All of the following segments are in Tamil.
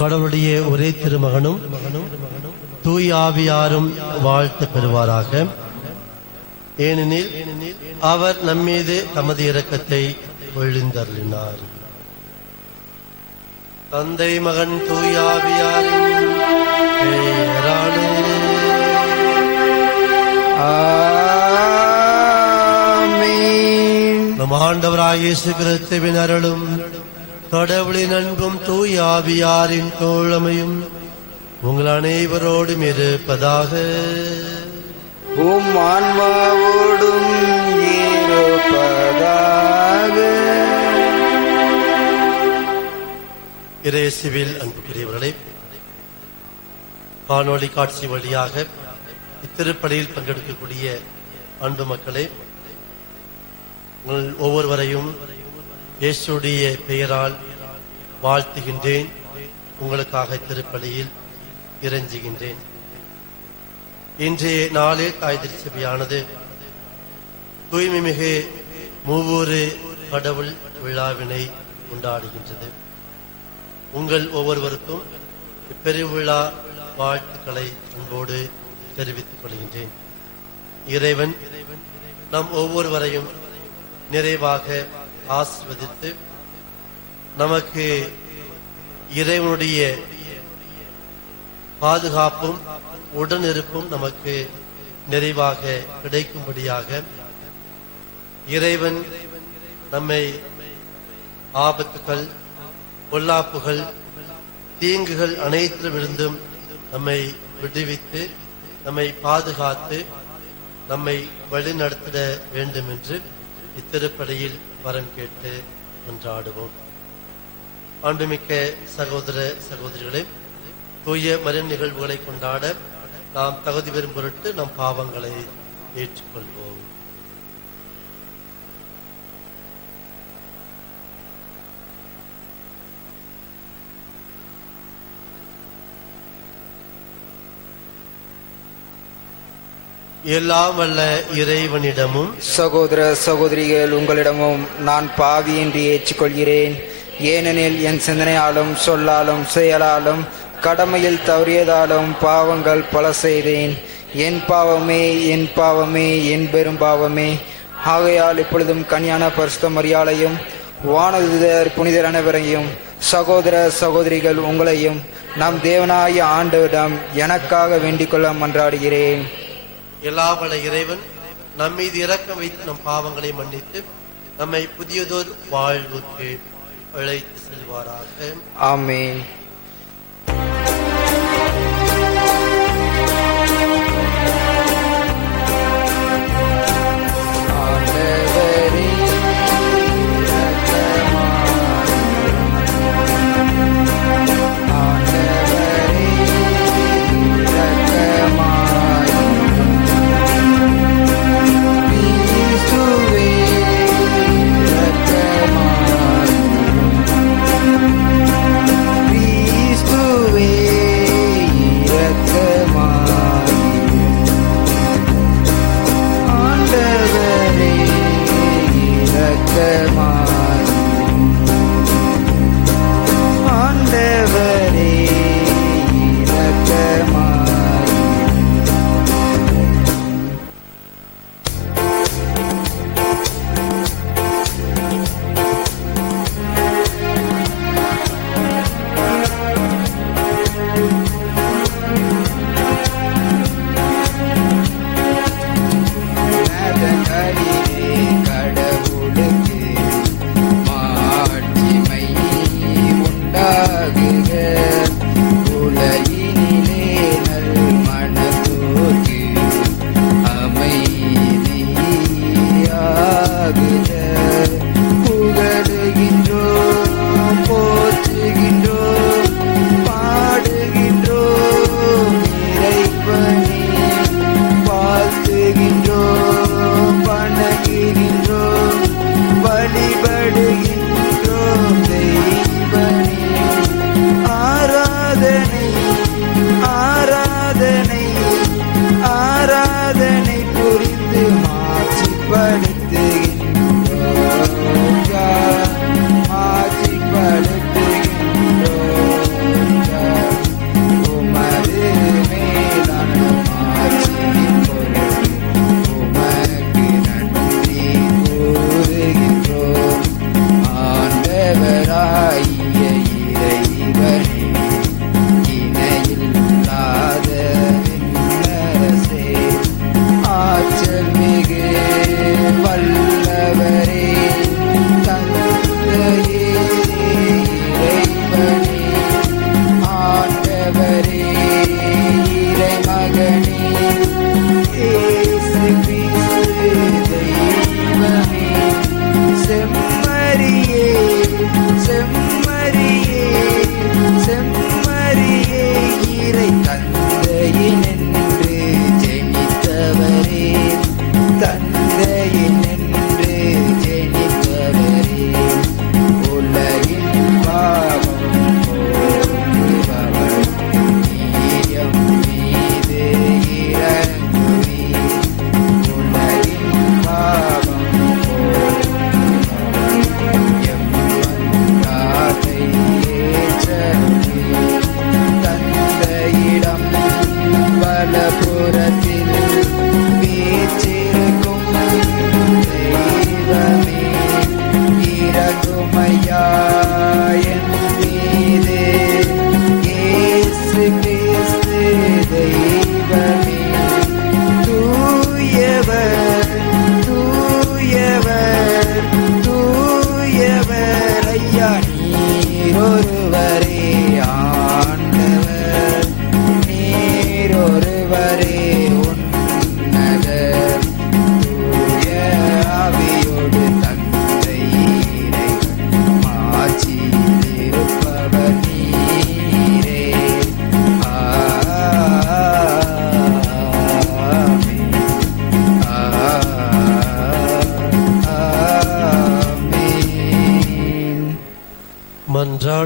கடவுளுடைய ஒரே திருமகனும் தூய ஆவியாரும் வாழ்த்து பெறுவாராக. ஏனெனில் அவர் நம்மீது தமது இரக்கத்தை பொழிந்தருளினார். தந்தை மகன் தூய ஆவியாரின் பெயராலே ஆமென். நம் ஆண்டவராகிய இயேசு கிறிஸ்துவின் அருளும் கடவுளின் அன்பும் தூய ஆவியாரின் தோழமையும் உங்கள் அனைவரோடும் இருப்பதாக. உம் ஆன்மாவோடும் இருப்பதாக. இயேசுவில் அன்புக்குரியவர்களே, காணொளி காட்சி வழியாக இத்திருப்பலியில் பங்கெடுக்கக்கூடிய அன்பு மக்களே, உங்கள் ஒவ்வொருவரையும் இயேசுடைய பெயரால் வாழ்த்துகின்றேன். உங்களுக்காக திருப்பலியில் இறைஞ்சுகின்றேன். இன்றைய நாளில் தாய் திருச்சபையானது தூய்மை மிகு மூவூறு கடவுள் விழாவினை கொண்டாடுகின்றது. உங்கள் ஒவ்வொருவருக்கும் இப்பெருவிழா வாழ்த்துக்களை அன்போடு தெரிவித்துக் கொள்கின்றேன். இறைவன் நம் ஒவ்வொருவரையும் நிறைவாக ஆசீர்வதித்து நமக்கு இறைவனுடைய பாதுகாப்பும் உடனிருப்பும் நமக்கு நிறைவாக கிடைக்கும்படியாக இறைவன் நம்மை ஆபத்துகள், பொல்லாப்புகள், தீங்குகள் அனைத்திலுமிருந்தும் நம்மை விடுவித்து நம்மை பாதுகாத்து நம்மை வழிநடத்திட வேண்டும் என்று இத்திருப்பலியில் வரம் கேட்டு கொண்டாடுவோம். அன்புமிக்க சகோதர சகோதரிகளே, தூய மறை நிகழ்வுகளை கொண்டாட நாம் தகுதி பெறும் பொருட்டு நம் பாவங்களை ஏற்றுக்கொள்வோம். எல்லாம் வல்ல இறைவனிடமும் சகோதர சகோதரிகள் உங்களிடமும் நான் பாவி என்று ஏற்றுக்கொள்கிறேன். ஏனெனில் என் சிந்தனையாலும் சொல்லாலும் செயலாலும் கடமையில் தவறியதாலும் பாவங்கள் பல செய்தேன். என் பாவமே, என் பாவமே, என் பெரும் பாவமே. ஆகையால் இப்பொழுதும் கன்னியான பரிசுத்த மரியாளையும் வானதூதர் புனிதர் அனைவரையும் சகோதர சகோதரிகள் உங்களையும் நம் தேவனாய ஆண்டவரிடம் எனக்காக வேண்டிக் கொள்ள மன்றாடுகிறேன். எல்லாம் வல்ல இறைவன் நம்மீது இரக்கம் வைத்து நம் பாவங்களை மன்னித்து நம்மை புதியதோர் வாழ்வுக்கு அழைத்து செல்வாராக. ஆமென்.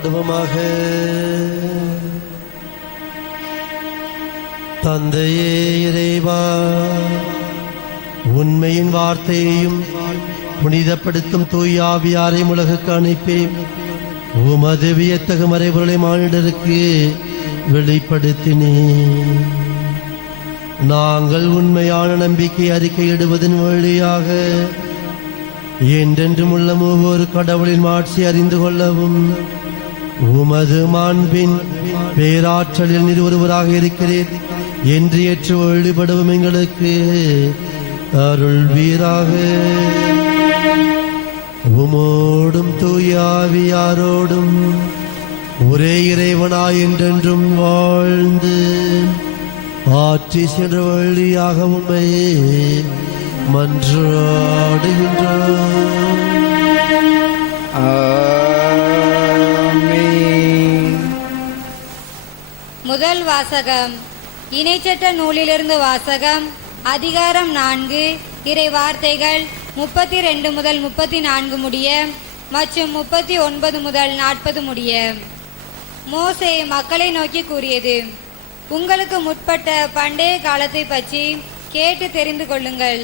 மன்றாடுவோமாக. தந்தையே இறைவா, உண்மையின் வார்த்தையையும் புனிதப்படுத்தும் தூய் ஆவியாரையும் உலகுக்கு அனுப்பேன். உமது வியத்தகு மறைபொருளை மானிடருக்கு வெளிப்படுத்தினேன். நாங்கள் உண்மையான நம்பிக்கை அறிக்கையிடுவதன் வழியாக என்றென்றும் உள்ள ஒவ்வொரு கடவுளின் ஆட்சி அறிந்து கொள்ளவும் உமது மாண்பின் பேராற்றலில் நீர் ஒருவராக இருக்கிறீர் என்று ஏற்று வழிபடவும் எங்களுக்கு அருள்வீராக. உமோடும் தூய ஆவியாரோடும் ஒரே இறைவனாய் என்றென்றும் வாழ்ந்து ஆட்சி சென்ற வழியாக உம்மையே மன்றாடுகின்றோம். ஆமென். முதல் வாசகம். இணைச்சட்ட நூலிலிருந்து வாசகம். அதிகாரம் 4, இறை வார்த்தைகள் 32 முதல் 34 முடிய மற்றும் 39 முதல் 40 முடிய. மோசே மக்களை நோக்கி கூறியது: உங்களுக்கு முற்பட்ட பண்டைய காலத்தை பற்றி கேட்டு தெரிந்து கொள்ளுங்கள்.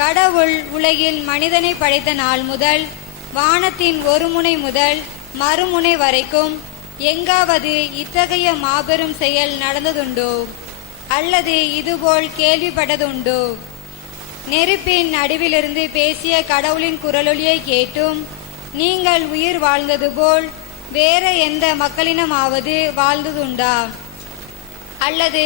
கடவுள் உலகில் மனிதனை படைத்த நாள் முதல் வானத்தின் ஒரு முனை முதல் மறுமுனை வரைக்கும் எங்காவது இத்தகைய மாபெரும் செயல் நடந்ததுண்டோ அல்லது இதுபோல் கேள்விப்பட்டதுண்டோ? நெருப்பின் நடுவிலிருந்து பேசிய கடவுளின் குரலொலியை கேட்டும் நீங்கள் உயிர் வாழ்ந்தது போல் வேற எந்த மக்களினமாவது வாழ்ந்ததுண்டா? அல்லது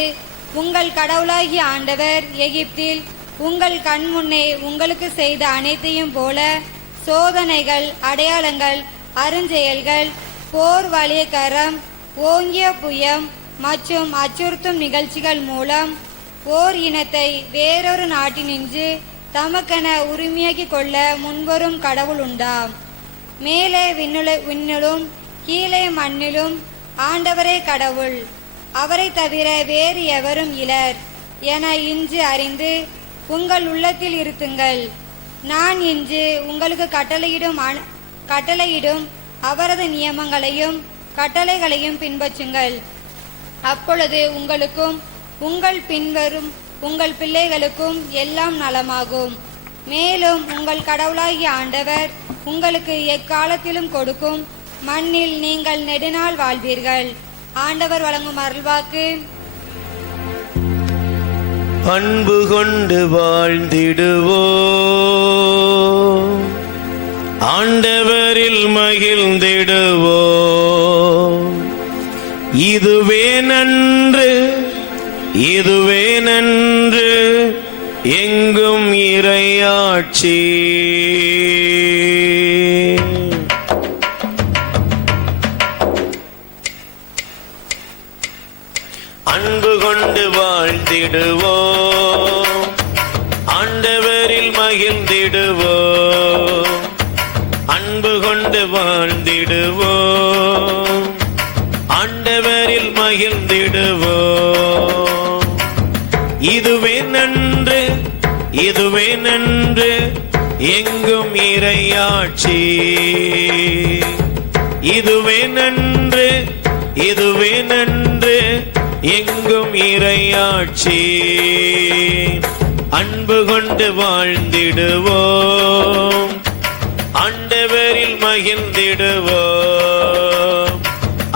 உங்கள் கடவுளாகிய ஆண்டவர் எகிப்தில் உங்கள் கண் முன்னே உங்களுக்கு செய்த அனைத்தையும் போல சோதனைகள், அடையாளங்கள், அருஞ்செயல்கள், போர் வலிய கரம், ஓங்கிய புயம் மற்றும் அச்சுறுத்தும் நிகழ்ச்சிகள் மூலம் ஓர் இனத்தை வேறொரு நாட்டினின்று தமக்கென உரிமையாக்கி கொள்ள முன்வரும் கடவுள் உண்டா? மேலே விண்ணிலும் கீழே மண்ணிலும் ஆண்டவரே கடவுள், அவரை தவிர வேறு எவரும் இலர் என இன்று அறிந்து உங்கள் உள்ளத்தில் இருத்துங்கள். நான் இன்று உங்களுக்கு கட்டளையிடும் அவரது நியமங்களையும் கட்டளைகளையும் பின்பற்றுங்கள். அப்பொழுது உங்களுக்கும் உங்கள் பின்வரும் உங்கள் பிள்ளைகளுக்கும் எல்லாம் நலமாகும். மேலும் உங்கள் கடவுளாகிய ஆண்டவர் உங்களுக்கு எக்காலத்திலும் கொடுக்கும் மண்ணில் நீங்கள் நெடுநாள் வாழ்வீர்கள். ஆண்டவர் வழங்கும் அருள்வாக்கு. அன்பு கொண்டு வாழ்ந்திடுவோம், ஆண்டவரில் மகிழ்ந்திடுவோம். இதுவே நன்று, இதுவே நன்று, எங்கும் இறையாட்சி. அன்பு கொண்டு வாழ்ந்திடுவோம், ஆண்டவரில் மகிழ்ந்திடுவோம். அன்பு கொண்டு வாழ்ந்திடுவோம், ஆண்டவரில் மகிழ்ந்திடுவோம். இதுவே நன்று, இதுவே நன்று, எங்கும் இறையாட்சி. இதுவே நன்று, இதுவே நன்று, எங்கும் இறையாட்சி. அன்பு கொண்டு வாழ்ந்திடுவோம், ஆண்டவரில் மகிழ்ந்திடுவோம்.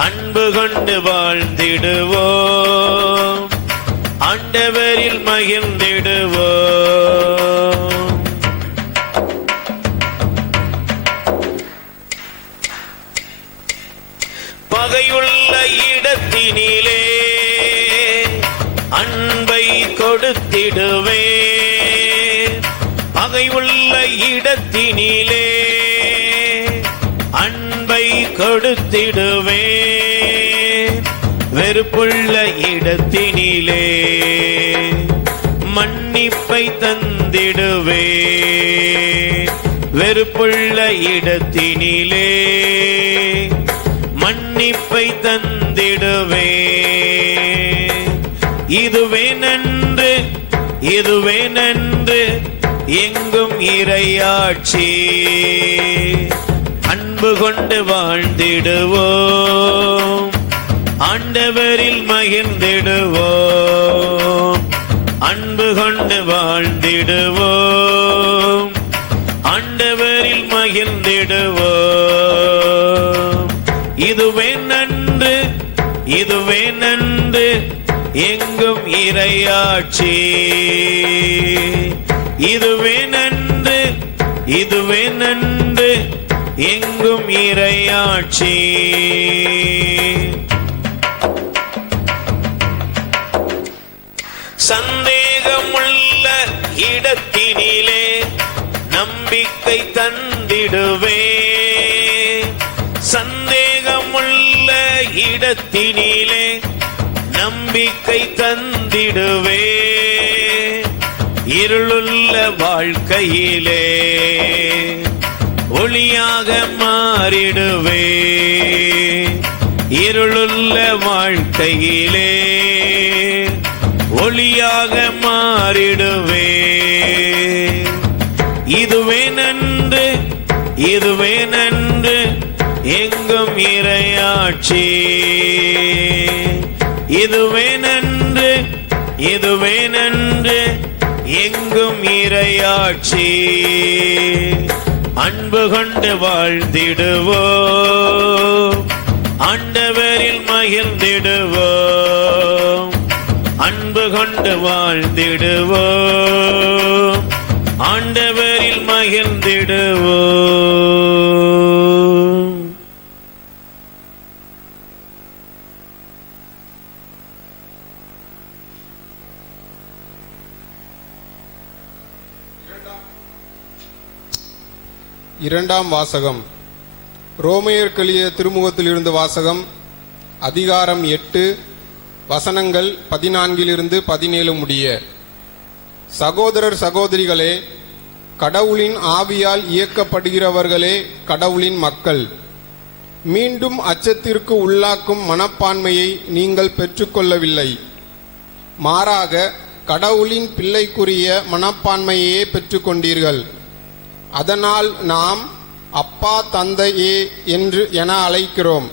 அன்பு கொண்டு வாழ்ந்திடுவோம், ஆண்டவரில் மகிழ்ந்திடுவோம். பகையுள்ள இடத்தினிலே அன்பை கொடுத்திடுவே. பகையுள்ள இடத்தினிலே அன்பை கொடுத்திடுவே. வெறுப்புள்ள இடத்தினிலே மன்னிப்பை தந்திடுவே. வெறுப்புள்ள இடத்தினிலே மன்னிப்பை தந்திடுவே. இதுவே நன்று, இதுவே நன்று, எங்கும் இறையாட்சி. அன்பு அன்பு கொண்டு வாழ்ந்திடுவோம், ஆண்டவரில் மகிழ்ந்திடுவோம். அன்பு கொண்டு வாழ்ந்திடுவோம், ஆண்டவரில் மகிழ்ந்திடுவோம். இதுவே நன்று, இதுவே நன்று, எங்கும் இறையாட்சி. இதுவே நன்று, இதுவே நன்று, எங்கும் இறையாட்சி. சந்தேகமுள்ள இடத்தினிலே நம்பிக்கை தந்திடுவே. சந்தேகமுள்ள இடத்தினிலே நம்பிக்கை தந்திடுவே. இருளுள்ள வாழ்க்கையிலே ஒளியாக மாறிடுவே. இருளுள்ள வாழ்க்கையிலே ஒளியாக மாறிடுவே. இதுவே நன்று, இதுவே நன்று, எங்கும் இறையாட்சி. இதுவே நன்று, இதுவே நன்று, எங்கும் இறையாட்சி. அன்பு கொண்டு வாழ்ந்திடுவோம், ஆண்டவரில் மகிழ்ந்திடுவோம். அன்பு கொண்டு வாழ்ந்திடுவோம், ஆண்டவரில் மகிழ்ந்திடுவோம். இரண்டாம் வாசகம். ரோமையர்க்கெழுதிய திருமுகத்திலிருந்து வாசகம். அதிகாரம் 8, வசனங்கள் 14-17 முடிய. சகோதரர் சகோதரிகளே, கடவுளின் ஆவியால் இயக்கப்படுகிறவர்களே கடவுளின் மக்கள். மீண்டும் அச்சத்திற்கு உள்ளாக்கும் மனப்பான்மையை நீங்கள் பெற்றுக்கொள்ளவில்லை. மாறாக கடவுளின் பிள்ளைக்குரிய மனப்பான்மையே பெற்றுக்கொண்டீர்கள். அதனால் நாம் அப்பா தந்தையே என அழைக்கிறோம்.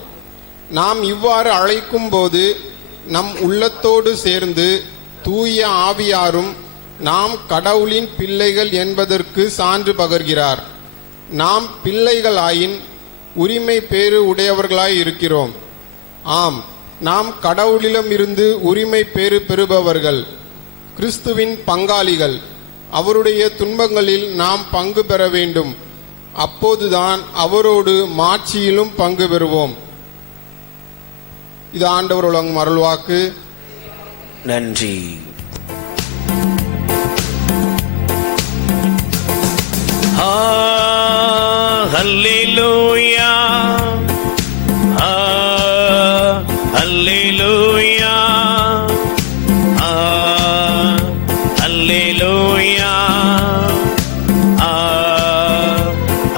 நாம் இவ்வாறு அழைக்கும் போது நம் உள்ளத்தோடு சேர்ந்து தூய ஆவியாரும் நாம் கடவுளின் பிள்ளைகள் என்பதற்கு சான்று பகர்கிறார். நாம் பிள்ளைகளாயின் உரிமை பேறு உடையவர்களாய் இருக்கிறோம். ஆம், நாம் கடவுளிடமிருந்து உரிமை பேறு பெறுபவர்கள், கிறிஸ்துவின் பங்காளிகள். அவருடைய துன்பங்களில் நாம் பங்கு பெற வேண்டும். அப்போதுதான் அவரோடு மாட்சியிலும் பங்கு பெறுவோம். இது ஆண்டவர் வழங்கும் அருள்வாக்கு. நன்றி. ஹல்லேலூயா, ஹல்லேலூயா, ஹல்லேலூயா,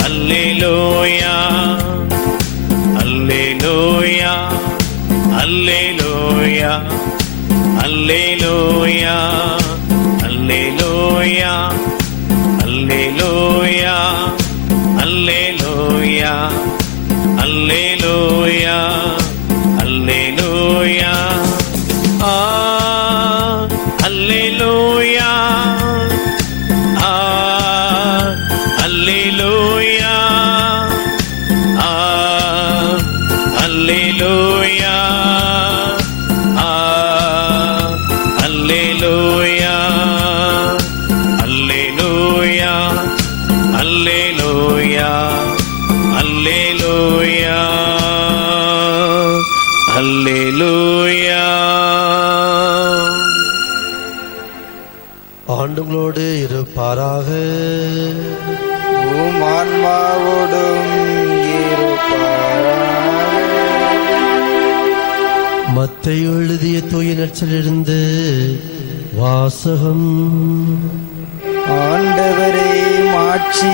ஹல்லேலூயா, ஹல்லேலூயா, ஹல்லேலூயா, ஹல்லேலூயா, ஹல்லேலூயா, ஹல்லேலூயா, ஹல்லேலூயா, ஹல்லேலூயா, ஹல்லேலூயா. ஹல்லேலூயா, ஹல்லேலூயா, ஹல்லேலூயா, ஹல்லேலூயா, ஹல்லேலூயா, ஹல்லேலூயா, ஹல்லேலூயா, ஹல்லேலூயா. ஆண்டவர்களோடு இருப்பாராக. உம் ஆன்மாவோடும் இருப்பாராக. மத்தேயு எழுதிய தூய நற்செய்தியிலிருந்து வாசகம். ஆண்டவரே, மாட்சி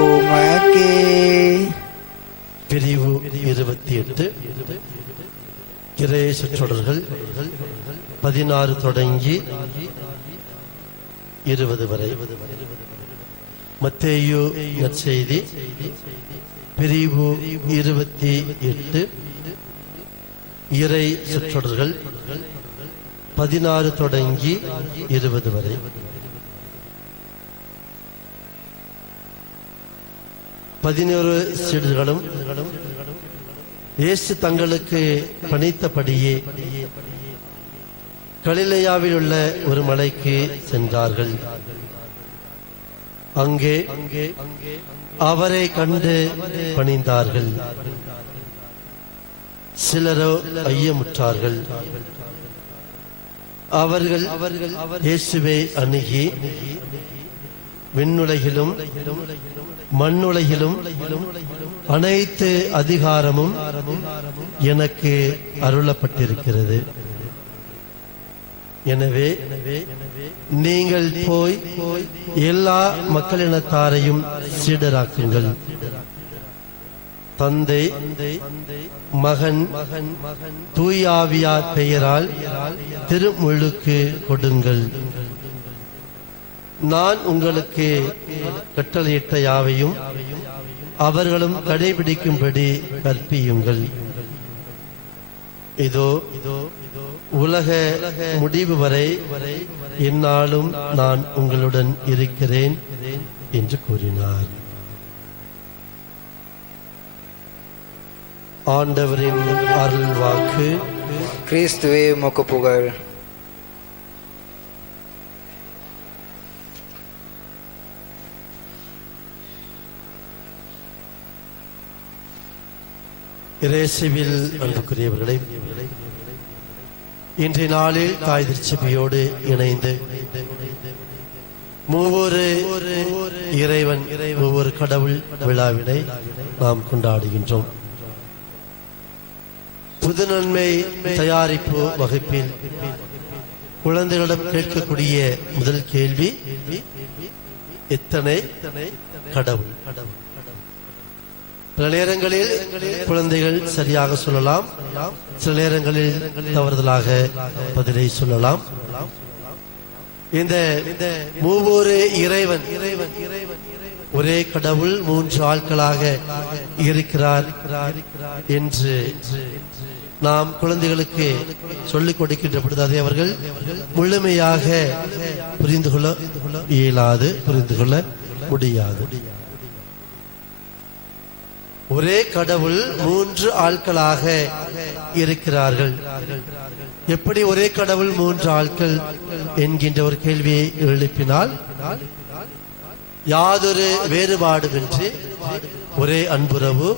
உமக்கே. பிரிவு 28, இறையேசு தொடர்கள் 16 தொடங்கி 20 வரை. மத்தேயு நற்செய்தி பிரிவு 28 இறை சொற்றொடர்கள் 16 தொடங்கி 20 வரை. பதினொரு சீடர்களும் இயேசு தங்களுக்கு பணித்தபடியே கலிலேயாவில் உள்ள ஒரு மலைக்கு சென்றார்கள். அங்கே அவரை கண்டு பணிந்தார்கள். சிலரோ ஐயமுற்றார்கள். அவர்கள் இயேசுவை அணுகி, விண்ணுலகிலும் மண்ணுலகிலும் அனைத்து அதிகாரமும் எனக்கு அருளப்பட்டிருக்கிறது. எனவே நீங்கள் போய் எல்லா மக்களினத்தாரையும் சீடராக்குங்கள். தந்தை, மகன், தூயாவியார் பெயரால் திருமுழுக்கு கொடுங்கள். நான் உங்களுக்கு கட்டளையிட்ட யாவையும் அவர்களும் கடைபிடிக்கும்படி கற்பியுங்கள். இதோ உலக முடிவு வரை எந்நாளும் நான் உங்களுடன் இருக்கிறேன் என்று கூறினார். ஆண்டவரின் அருள் வாக்கு. கிறிஸ்துவே உமக்கு புகழ். இயேசுவில் அன்புக்குரியவர்களே, இன்றைய நாளில் தாய் திருச்சபையோடு இணைந்து மூவொரு இறைவன் ஒவ்வொரு கடவுள் விழாவினை நாம் கொண்டாடுகின்றோம். புது நன்மை தயாரிப்பு வகுப்பில் குழந்தைகளிடம் கேட்கக்கூடிய முதல் கேள்வி, எத்தனை கடவுள்? சில நேரங்களில் குழந்தைகள் சரியாக சொல்லலாம், சில நேரங்களில் தவறுதலாக பதிலை சொல்லலாம். இந்த மூவொரு இறைவன் ஒரே கடவுள் 3 ஆட்களாக இருக்கிறார் என்று நாம் குழந்தைகளுக்கு சொல்லிக் கொடுக்கின்ற பொழுது அதை அவர்கள் முழுமையாக புரிந்து கொள்ள இயலாது, புரிந்து கொள்ள முடியாது. ஒரே கடவுள் 3 ஆட்களாக இருக்கிறார்கள். எப்படி ஒரே கடவுள் 3 ஆட்கள் என்கின்ற ஒரு கேள்வியை எழுப்பினால், யாதொரு வேறுபாடுமின்றி ஒரே அன்புறவு,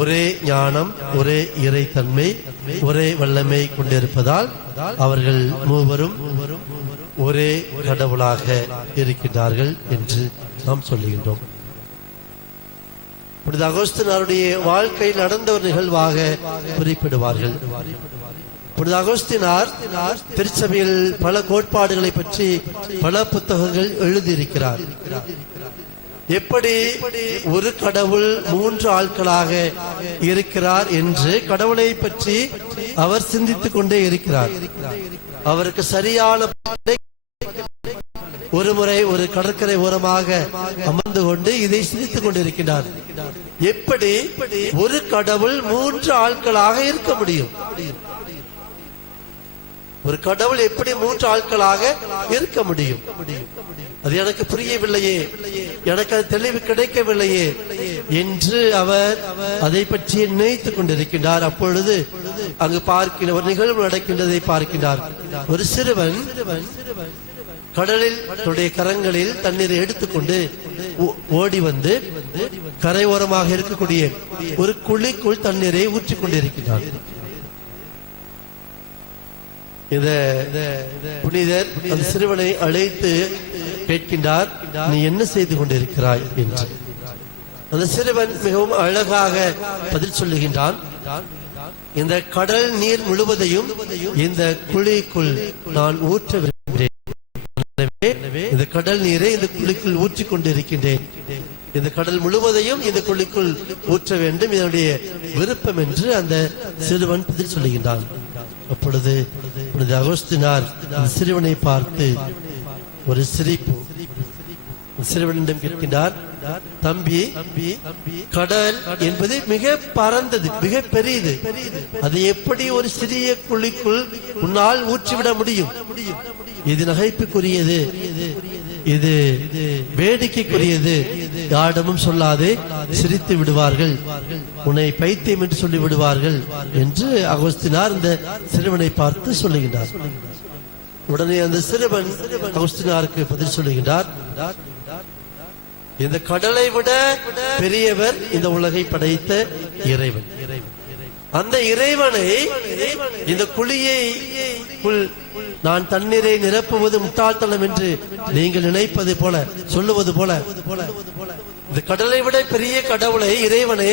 ஒரே ஞானம், ஒரே இறைத்தன்மை, ஒரே வல்லமை கொண்டிருப்பதால் அவர்கள் மூவரும் ஒரே கடவுளாக இருக்கின்றார்கள் என்று நாம் சொல்லுகின்றோம். புனித அகஸ்தினாருடைய வாழ்க்கையில் நடந்த ஒரு நிகழ்வாக குறிப்பிடுவார்கள். புனித அகஸ்தினார் திருச்சபையில் பல கோட்பாடுகளை பற்றி பல புத்தகங்கள் எழுதியிருக்கிறார். எப்படி ஒரு கடவுள் 3 ஆட்களாக இருக்கிறார் என்று கடவுளை பற்றி அவர் சிந்தித்துக் கொண்டே இருக்கிறார். அவருக்கு சரியான ஒரு முறை ஒரு கடற்கரை ஓரமாக அமர்ந்து கொண்டு இதை சிந்தித்துக் கொண்டிருக்கிறார். எப்படி ஒரு கடவுள் 3 ஆட்களாக இருக்க முடியும்? ஒரு கடவுள் எப்படி 3 ஆட்களாக இருக்க முடியும்? அது எனக்கு புரியவில்லையே, எனக்கு அது தெளிவு கிடைக்கவில்லையே என்று அவர் அதை பற்றி நினைத்துக் கொண்டிருக்கின்றார். அப்பொழுது அங்கு பார்க்கின்ற ஒரு நிகழ்வு நடக்கின்றதை பார்க்கின்றார். ஒரு சிறுவன் கடலில் தன்னுடைய கரங்களில் தண்ணீரை எடுத்துக்கொண்டு ஓடி வந்து கரையோரமாக இருக்கக்கூடிய ஒரு குழிக்குள் தண்ணீரை ஊற்றிக் கொண்டிருக்கிறார். இந்த புனிதர் அந்த சிறுவனை அழைத்து கேட்கின்றார், நீ என்ன செய்து கொண்டிருக்கிறாய் என்று. அந்த சிறுவன் மிகவும் அழகாக பதில் சொல்லுகின்றான், இந்த கடல் நீர் முழுவதையும் இந்த குழிக்குள் நான் ஊற்ற விரும்புகிறேன். இந்த கடல் நீரை இந்த குழிக்குள் ஊற்றிக் கொண்டிருக்கின்றேன். இந்த கடல் முழுவதையும் இந்த குழிக்குள் ஊற்ற வேண்டும், இதனுடைய விருப்பம் என்று அந்த சிறுவன் பதில் சொல்லுகின்றான். அப்பொழுது புனித அகஸ்தினார் சிறுவனை பார்த்து ஒரு சிரிப்பு, சிறுவனிடம் கேட்கின்றார், தம்பி, கடல் என்பது மிக பரந்தது, மிக பெரியது. அது எப்படி ஒரு சிறிய குழிக்குள் உன்னால் ஊற்றிவிட முடியும்? இது நகைப்புக்குரியது, இது வேடிக்கைக்குரியது. யாரிடமும் சொல்லாதே, சிரித்து விடுவார்கள், உன்னை பைத்தியம் என்று சொல்லி விடுவார்கள் என்று அகஸ்தினார் இந்த சிறுவனை பார்த்து சொல்லுகின்றார். உடனே அந்த சிறுவன் அகஸ்தினாருக்கு பதில் சொல்லுகின்றார், இந்த கடலை விட பெரியவர் இந்த உலகை படைத்த இறைவன். அந்த இறைவனை இந்த குழியை நான் தண்ணீரை நிரப்புவது முட்டாள்தனம் என்று நீங்கள் நினைப்பது போல, சொல்லுவது போல, இந்த கடலை விட பெரிய கடவுளை, இறைவனை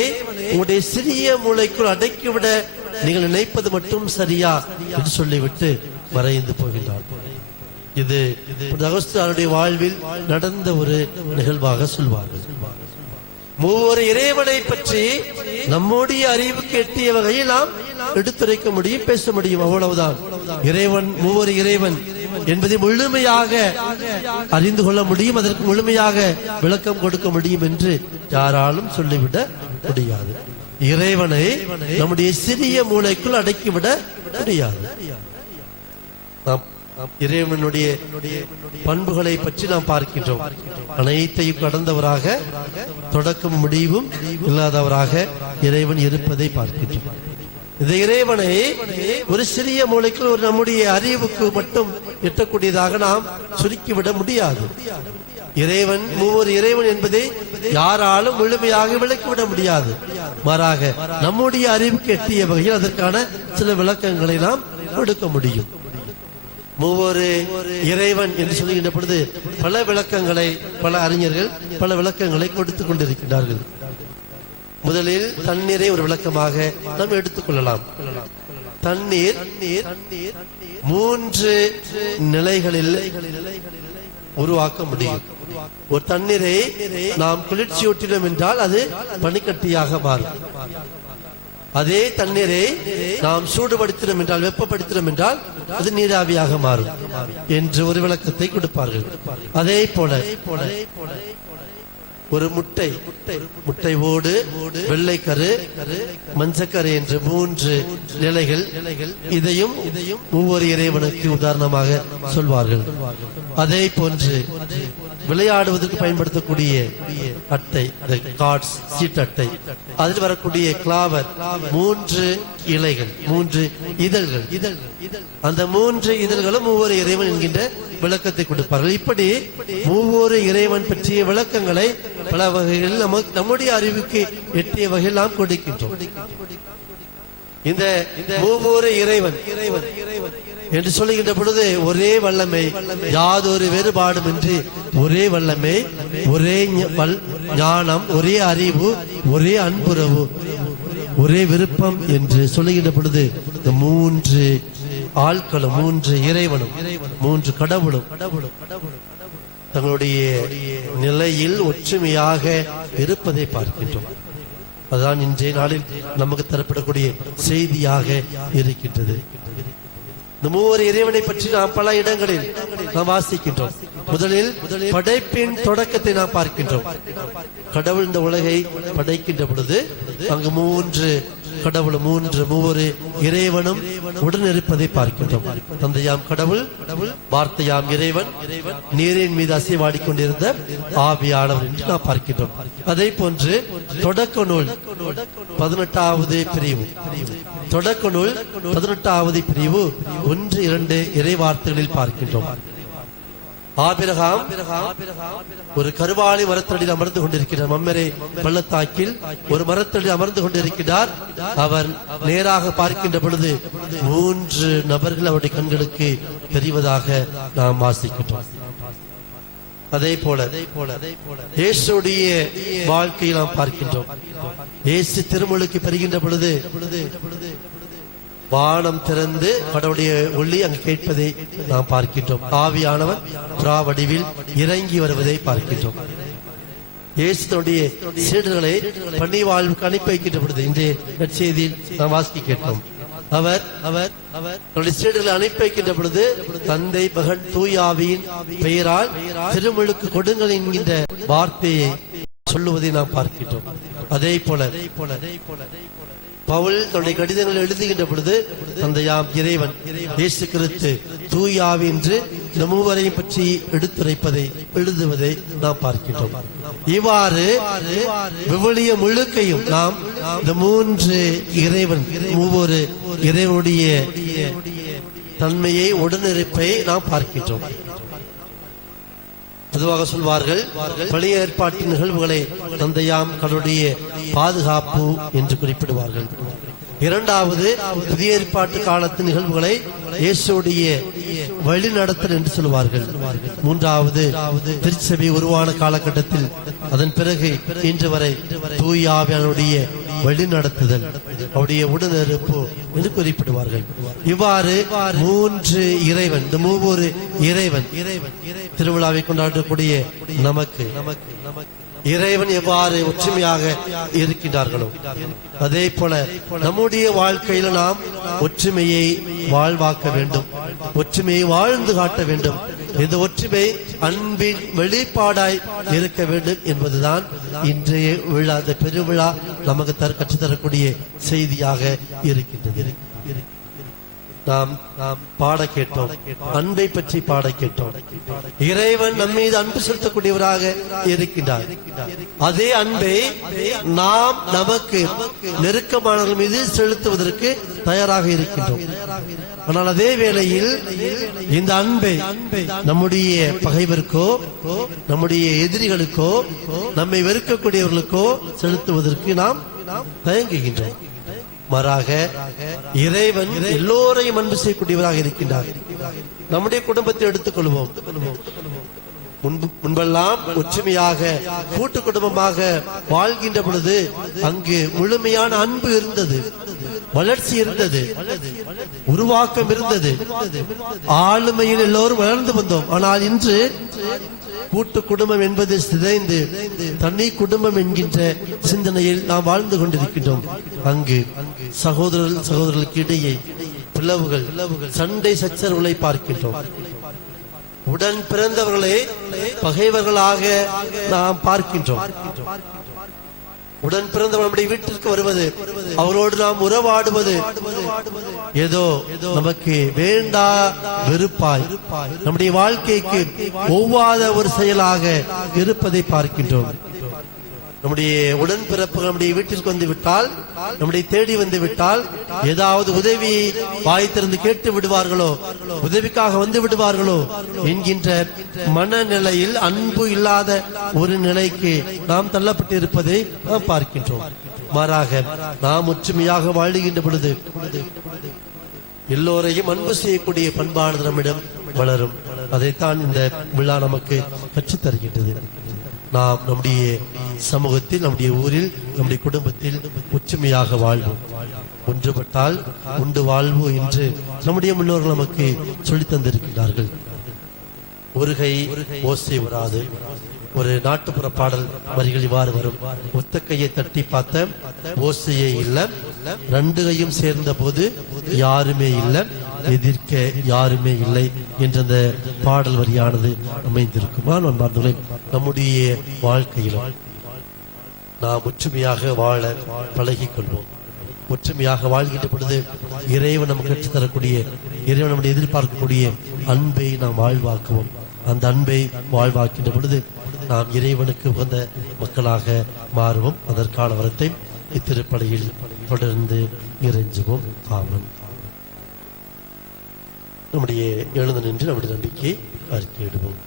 உங்களுடைய சிறிய மூளைக்குள் அடக்கிவிட நீங்கள் நினைப்பது மட்டும் சரியா என்று சொல்லிவிட்டு மறைந்து போகின்றார். இது அகஸ்தினாருடைய வாழ்வில் நடந்த ஒரு நிகழ்வாக சொல்வார்கள். மூவொரு இறைவனை பற்றி நம்முடைய அறிவுக்கு எட்டிய வகையில் நாம் எடுத்துரைக்க முடியும், பேச முடியும், அவ்வளவுதான். இறைவன், மூவொரு இறைவன் என்பதை முழுமையாக அறிந்து கொள்ள முடியும், அதற்கு முழுமையாக விளக்கம் கொடுக்க முடியும் என்று யாராலும் சொல்லிவிட முடியாது. இறைவனை நம்முடைய சிறிய மூளைக்குள் அடக்கிவிட முடியாது. இறைவனுடைய பண்புகளை பற்றி நாம் பார்க்கின்றோம். அனைத்தையும் கடந்தவராக, தொடக்கம் முடிவும் இல்லாதவராக இறைவன் இருப்பதை பார்க்கின்றோம். இந்த இறைவனை ஒரு சிறிய மூளைக்குள், ஒரு நம்முடைய அறிவுக்கு மட்டும் எட்டக்கூடியதாக நாம் சுருக்கிவிட முடியாது. இறைவன், மூவர் இறைவன் என்பதை யாராலும் முழுமையாக விளக்கிவிட முடியாது. மாறாக நம்முடைய அறிவுக்கு எட்டிய வகையில் அதற்கான சில விளக்கங்களை நாம் கொடுக்க முடியும். மூவொரு இறைவன் என்று சொல்லுகின்ற பொழுது பல விளக்கங்களை, பல அறிஞர்கள் பல விளக்கங்களை கொடுத்துக் கொண்டிருக்கிறார்கள். முதலில் தண்ணீரை ஒரு விளக்கமாக நாம் எடுத்துக் கொள்ளலாம். தண்ணீர் 3 நிலைகளில் உருவாக்க முடியும். ஒரு தண்ணீரை நாம் குளிர்ச்சியூட்டினோம் என்றால் அது பனிக்கட்டியாக மாறும். அதே தண்ணீரை நாம் சூடுபடுத்தினோம் என்றால், வெப்பப்படுத்தினோம் என்றால் அது நீராவியாக மாறும் என்று ஒரு விளக்கத்தை கொடுப்பார்கள். அதே போல ஒரு முட்டை ஓடு, வெள்ளைக்கரு, மஞ்சக்கரு என்று 3 நிலைகள். இதையும் ஒவ்வொரு இறைவனுக்கு உதாரணமாக சொல்வார்கள். அதே போன்று விளையாடுவதற்கு பயன்படுத்தக்கூடிய அட்டை, கார்ட்ஸ், சீட் அட்டை, அதில் வரக்கூடிய கிளாவர், 3 இலைகள், 3 இதழ்கள். அந்த 3 இதழ்களும் ஒவ்வொரு இறைவன் என்கின்ற விளக்கத்தை கொடுப்பார்கள். இப்படி ஒவ்வொரு இறைவன் பற்றிய விளக்கங்களை பல வகைகளில் நம்முடைய அறிவுக்கு எட்டிய வகையில் நாம் கொடுக்கின்றோம். இந்த ஒவ்வொரு இறைவன் என்று சொல்லுகின்ற பொழுது ஒரே வல்லமை, யாதொரு வேறுபாடும் இன்றி ஒரே வல்லமை, ஒரே ஞானம், ஒரே அறிவு, ஒரே அன்புறவு, ஒரே விருப்பம் என்று சொல்லுகின்ற பொழுது இந்த 3 ஆட்களும், 3 இறைவனும், 3 கடவுளும் தங்களுடைய நிலையில் ஒற்றுமையாக இருப்பதை பார்க்கின்றோம். அதுதான் இன்றைய நாளில் நமக்கு தரப்படக்கூடிய செய்தியாக இருக்கின்றது. இந்த 3 இறைவனை பற்றி நாம் பல இடங்களில் நாம் வாசிக்கின்றோம். முதலில் படைப்பின் தொடக்கத்தை நாம் பார்க்கின்றோம். கடவுள் இந்த உலகை படைக்கின்ற பொழுது அங்கு 3 கடவுள், 3 மூவொரு இறைவனும் உடனிருப்பதை பார்க்கின்றோம். தந்தையாம் கடவுள், வார்த்தையாம் இறைவன், நீரின் மீது அசைவாடிக் கொண்டிருந்த ஆவியானவர் என்று நாம் பார்க்கின்றோம். அதே போன்று தொடக்க நூல் 18வது பிரிவு, தொடக்க நூல் 18வது பிரிவு 1-2 இறை வார்த்தைகளில் பார்க்கின்றோம். ஆபிரகாம் ஒரு கருவாளி மரத்தடியில் அமர்ந்து கொண்டிருக்கிறார். மம்மரே பள்ளத்தாக்கில் ஒரு மரத்தடியில் அமர்ந்து கொண்டிருக்கிறார். அவர் நேராக பார்க்கின்ற பொழுது 3 நபர்கள் அவருடைய கண்களுக்கு தெரிவதாக நாம் வாசிக்கின்றோம். அதே போல இயேசுடைய வாழ்க்கையில் நாம் பார்க்கின்றோம். இயேசு திருமுழுக்கு பெறுகின்ற பொழுது வானம் திறந்து கடவுளுடைய ஒளி அங்கு கேட்பதை நாம் பார்க்கின்றோம். ஆவியானவர் புறா வடிவில் இறங்கி வருவதை பார்க்கின்றோம். இயேசுடைய சீடர்களை பணி வாழ்வுக்கு அனுப்பி வைக்கின்ற பொழுது இன்றைய நற்செய்தியில் நாம் வாசிக்க கேட்டோம். அவர் தன்னுடைய சீடர்களை அனுப்பி வைக்கின்ற பொழுது தந்தை, மகன், தூய் ஆவியின் பெயரால் திருமுழுக்கு கொடுங்கள் என்கின்ற வார்த்தையை சொல்லுவதை நாம் பார்க்கின்றோம். அதே போல பவுல் தன்னுடைய கடிதங்கள் எழுதுகின்ற பொழுது தந்தையாம் இறைவன், இயேசு கிறிஸ்து, தூய ஆவி என்று இந்த மூவரையும் பற்றி எடுத்துரைப்பதை எழுதுவதை நாம் பார்க்கின்றோம். இவ்வாறு விவிலியம் முழுக்கையும் நாம் இந்த மூன்று இறைவன், ஒவ்வொரு இறைவனுடைய தன்மையை, உடனிருப்பை நாம் பார்க்கின்றோம். பொதுவாக சொல்வார்கள், பழைய ஏற்பாட்டின் நிகழ்வுகளை தந்தையாம் கடவுளுடைய பாதுகாப்பு என்று குறிப்பிடுவார்கள். இரண்டாவது, புதிய ஏற்பாட்டு காலத்து நிகழ்வுகளை இயேசுடைய வழிநடத்தல் என்று சொல்வார்கள். மூன்றாவது, திருச்சபை உருவான காலகட்டத்தில், அதன் பிறகு இன்று வரை தூய ஆவியானுடைய வழிநடத்துதல், அவருடைய உடனிருப்பு என்று குறிப்பிடுவார்கள். இவ்வாறு மூன்று இறைவன், இந்த மூவொரு இறைவன் திருவிழாவை கொண்டாடக்கூடிய நமக்கு இறைவன் எவ்வாறு ஒற்றுமையாக இருக்கின்றார்களோ அதே போல நம்முடைய வாழ்க்கையில நாம் ஒற்றுமையை வாழ்வாக்க வேண்டும், ஒற்றுமையை வாழ்ந்து காட்ட வேண்டும். இந்த ஒற்றுமை அன்பின் வெளிப்பாடாய் இருக்க வேண்டும் என்பதுதான் இன்றைய விழா, இந்த பெருவிழா நமக்கு கற்றுத்தரக்கூடிய செய்தியாக இருக்கின்றது. நாம் பாட கேட்டோம், அன்பை பற்றி பாட கேட்டோம். இறைவன் நம் மீது அன்பு செலுத்தக்கூடியவராக இருக்கின்றார். அதே அன்பை நாம் நமக்கு நெருக்கமானவர்கள் மீது செலுத்துவதற்கு தயாராக இருக்கின்றோம். ஆனால் அதே வேளையில் இந்த அன்பை நம்முடைய பகைவருக்கோ, நம்முடைய எதிரிகளுக்கோ, நம்மை வெறுக்கக்கூடியவர்களுக்கோ செலுத்துவதற்கு நாம் தயங்குகின்றோம். மாறாக இறைவன் எல்லோரையும் அன்பு செய்யக்கூடியவராக இருக்கின்றார். நம்முடைய குடும்பத்தை எடுத்துக்கொள்வோம். முன்பெல்லாம் ஒற்றுமையாக கூட்டு குடும்பமாக வாழ்கின்ற பொழுது அங்கு முழுமையான அன்பு இருந்தது, வளர்ச்சி இருந்தது, உருவாக்கம் இருந்தது, ஆளுமையில் எல்லோரும் வளர்ந்து வந்தோம். ஆனால் இன்று கூட்டு குடும்பம் என்பது சிதைந்து தனி குடும்பம் என்கின்ற சிந்தனையில் நாம் வாழ்ந்து கொண்டிருக்கின்றோம். அங்கு சகோதரர்களுக்கு இடையே பிளவுகள், சண்டை சச்சரவுகளை பார்க்கின்றோம். உடன் பிறந்தவர்களை பகைவர்களாக நாம் பார்க்கின்றோம். உடன் பிறந்தவர் நம்முடைய வீட்டிற்கு வருவது, அவரோடு நாம் உறவாடுவது ஏதோ நமக்கு வேண்டா வெறுப்பாய், நம்முடைய வாழ்க்கைக்கு ஒவ்வாத ஒரு செயலாக இருப்பதை பார்க்கின்றோம். நம்முடைய உடன்பிறப்பு நம்முடைய வீட்டிற்கு வந்து விட்டால், நம்முடைய தேடி வந்து விட்டால், ஏதாவது உதவி வாய் திறந்து கேட்டு விடுவார்களோ, உதவிக்காக வந்து விடுவார்களோ என்கின்ற மனநிலையில் அன்பு இல்லாத ஒரு நிலைக்கு நாம் தள்ளப்பட்டு இருப்பதை நாம் பார்க்கின்றோம். மாறாக நாம் ஒற்றுமையாக வாழுகின்ற பொழுது எல்லோரையும் அன்பு செய்யக்கூடிய பண்பானது நம்மிடம் வளரும். அதைத்தான் இந்த விழா நமக்கு கற்றுத் தருகின்றது. நாம் நம்முடைய சமூகத்தில், நம்முடைய ஊரில், நம்முடைய குடும்பத்தில் ஒற்றுமையாக வாழ்வோம். ஒன்றுபட்டால் உண்டு வாழ்வு என்று நம்முடைய முன்னோர்கள் நமக்கு சொல்லித் தந்திருக்கிறார்கள். ஒரு கை ஓசை வராது. ஒரு நாட்டுப்புற பாடல் வரிகள் இவ்வாறு வரும்: ஒத்த கையை தட்டி பார்த்த ஓசையே இல்ல, ரெண்டு கையும் சேர்ந்த போது யாருமே இல்ல, எதிர்க்க யாருமே இல்லை என்ற அந்த பாடல் வரியானது அமைந்திருக்குமா? நண்பர்களே, நம்முடைய வாழ்க்கையிலும் நாம் ஒற்றுமையாக வாழ பழகிக் கொள்வோம். ஒற்றுமையாக வாழ்கின்ற பொழுது இறைவன் நமக்கு கற்றுத்தரக்கூடிய, இறைவன் நம்முடைய எதிர்பார்க்கக்கூடிய அன்பை நாம் வாழ்வாக்குவோம். அந்த அன்பை வாழ்வாக்கின்ற பொழுது நாம் இறைவனுக்கு உகந்த மக்களாக மாறுவோம். அதற்கான வரத்தை இத்திருப்பலியில் தொடர்ந்து இறைஞ்சுவோம். ஆமென். நம்முடைய எழுந்து நின்று நம்முடைய நம்பிக்கையை அறிக்கையிடுவோம்.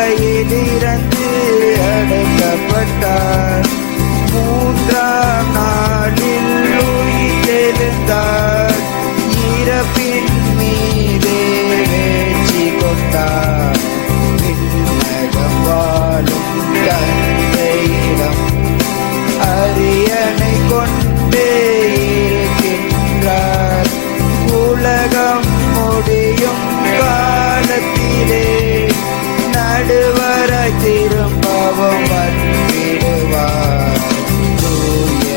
சிலுவையிலிருந்து அடைக்கப்பட்டார். மூன்றாம் நாளில் உயிர்த்தெழுந்தார். இறப்பின் மீதே வெற்றி கொண்டார். விண்ணகம் வாழும் தந்தையிடம் அரியணை கொண்டே இருக்கின்றார். உலகம் முடியும் காலத்திலே நடுவராய் திரும்பவும் வந்திடுவார். தூய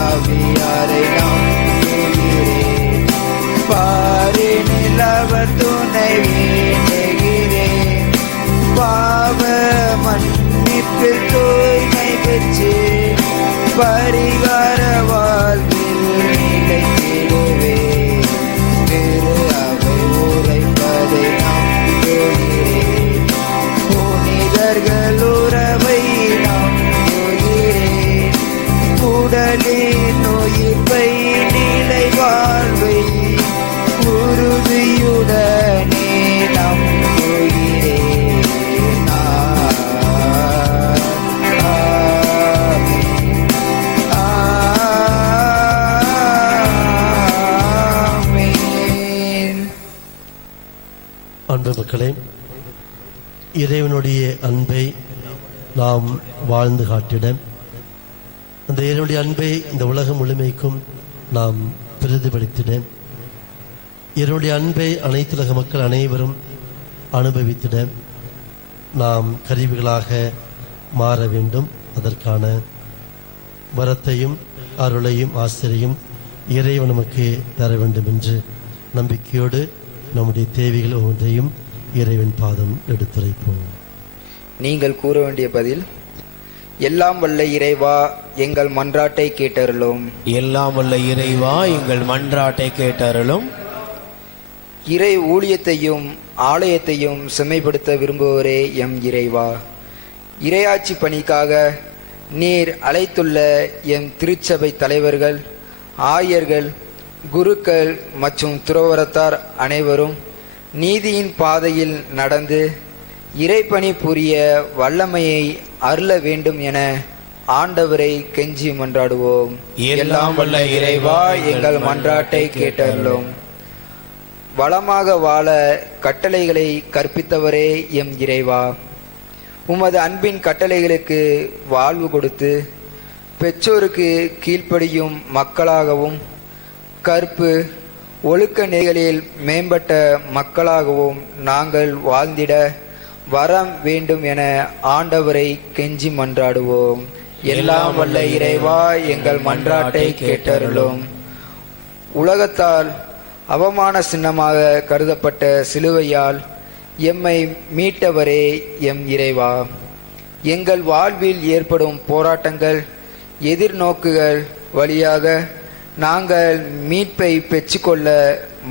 ஆவியாரை நம்புகிறேன். பாரினில் அவர் துணை வேண்டுகிறேன். பாவ மன்னிப்பில் தூய்மை பெற்று பரிகார வாழ்வில் நிலைத்திடுவேன். திரு அவை உரைப்பதை நம்புகிறேன். புனிதர்கள் உறவை நம்புகிறேன். உடலின் உயிர்ப்பை நிலை வாழ்வை உறுதியுடனே நம்புகிறேன். ஆமென். அன்பு மக்களே, இறைவனுடைய அன்பை நாம் வாழ்ந்து காட்டிட, அந்த இறைவனுடைய அன்பை இந்த உலகம் முழுமைக்கும் நாம் பிரதிபலித்திட, இறைவனுடைய அன்பை அனைத்துலக மக்கள் அனைவரும் அனுபவித்திட நாம் கருவிகளாக மாற வேண்டும். அதற்கான வரத்தையும் அருளையும் ஆசிரியும் இறைவன் நமக்கு தர வேண்டும் என்று நம்பிக்கையோடு நம்முடைய தேவைகள் ஒவ்வொன்றையும் இறைவன் பாதம் எடுத்துரைப்போம். நீங்கள் கூற வேண்டிய பதில்: எல்லாம் வல்ல இறைவா, எங்கள் மன்றாட்டை கேட்டருளும். எல்லாம் வல்ல இறைவா, எங்கள் மன்றாட்டை கேட்டருளும். இறை ஊழியத்தையும் ஆலயத்தையும் செம்மைப்படுத்த விரும்புவோரே எம் இறைவா, இறையாட்சி பணிக்காக நீர் அழைத்துள்ள எம் திருச்சபை தலைவர்கள், ஆயர்கள், குருக்கள் மற்றும் துறவரத்தார் அனைவரும் நீதியின் பாதையில் நடந்து இறைப்பணி புரிய வல்லமையை அருள வேண்டும் என ஆண்டவரை கெஞ்சி மன்றாடுவோம். எல்லாம் வல்ல இறைவா, எங்கள் மன்றாட்டை கேட்டருளும். வளமாக வாழ கட்டளைகளை கற்பித்தவரே எம் இறைவா, உமது அன்பின் கட்டளைகளுக்கு வாழ்வு கொடுத்து பெற்றோருக்கு கீழ்ப்படியும் மக்களாகவும் கற்பு ஒழுக்க நெறிகளில் மேம்பட்ட மக்களாகவும் நாங்கள் வாழ்ந்திட வரம் வேண்டும் என ஆண்டவரை கெஞ்சி மன்றாடுவோம். எல்லாம் வல்ல இறைவா, எங்கள் மன்றாட்டை கேட்டருளும். உலகத்தால் அவமான சின்னமாக கருதப்பட்ட சிலுவையால் எம்மை மீட்டவரே எம் இறைவா, எங்கள் வாழ்வில் ஏற்படும் போராட்டங்கள், எதிர்நோக்குகள் வழியாக நாங்கள் மீட்பை பெற்றுக்கொள்ள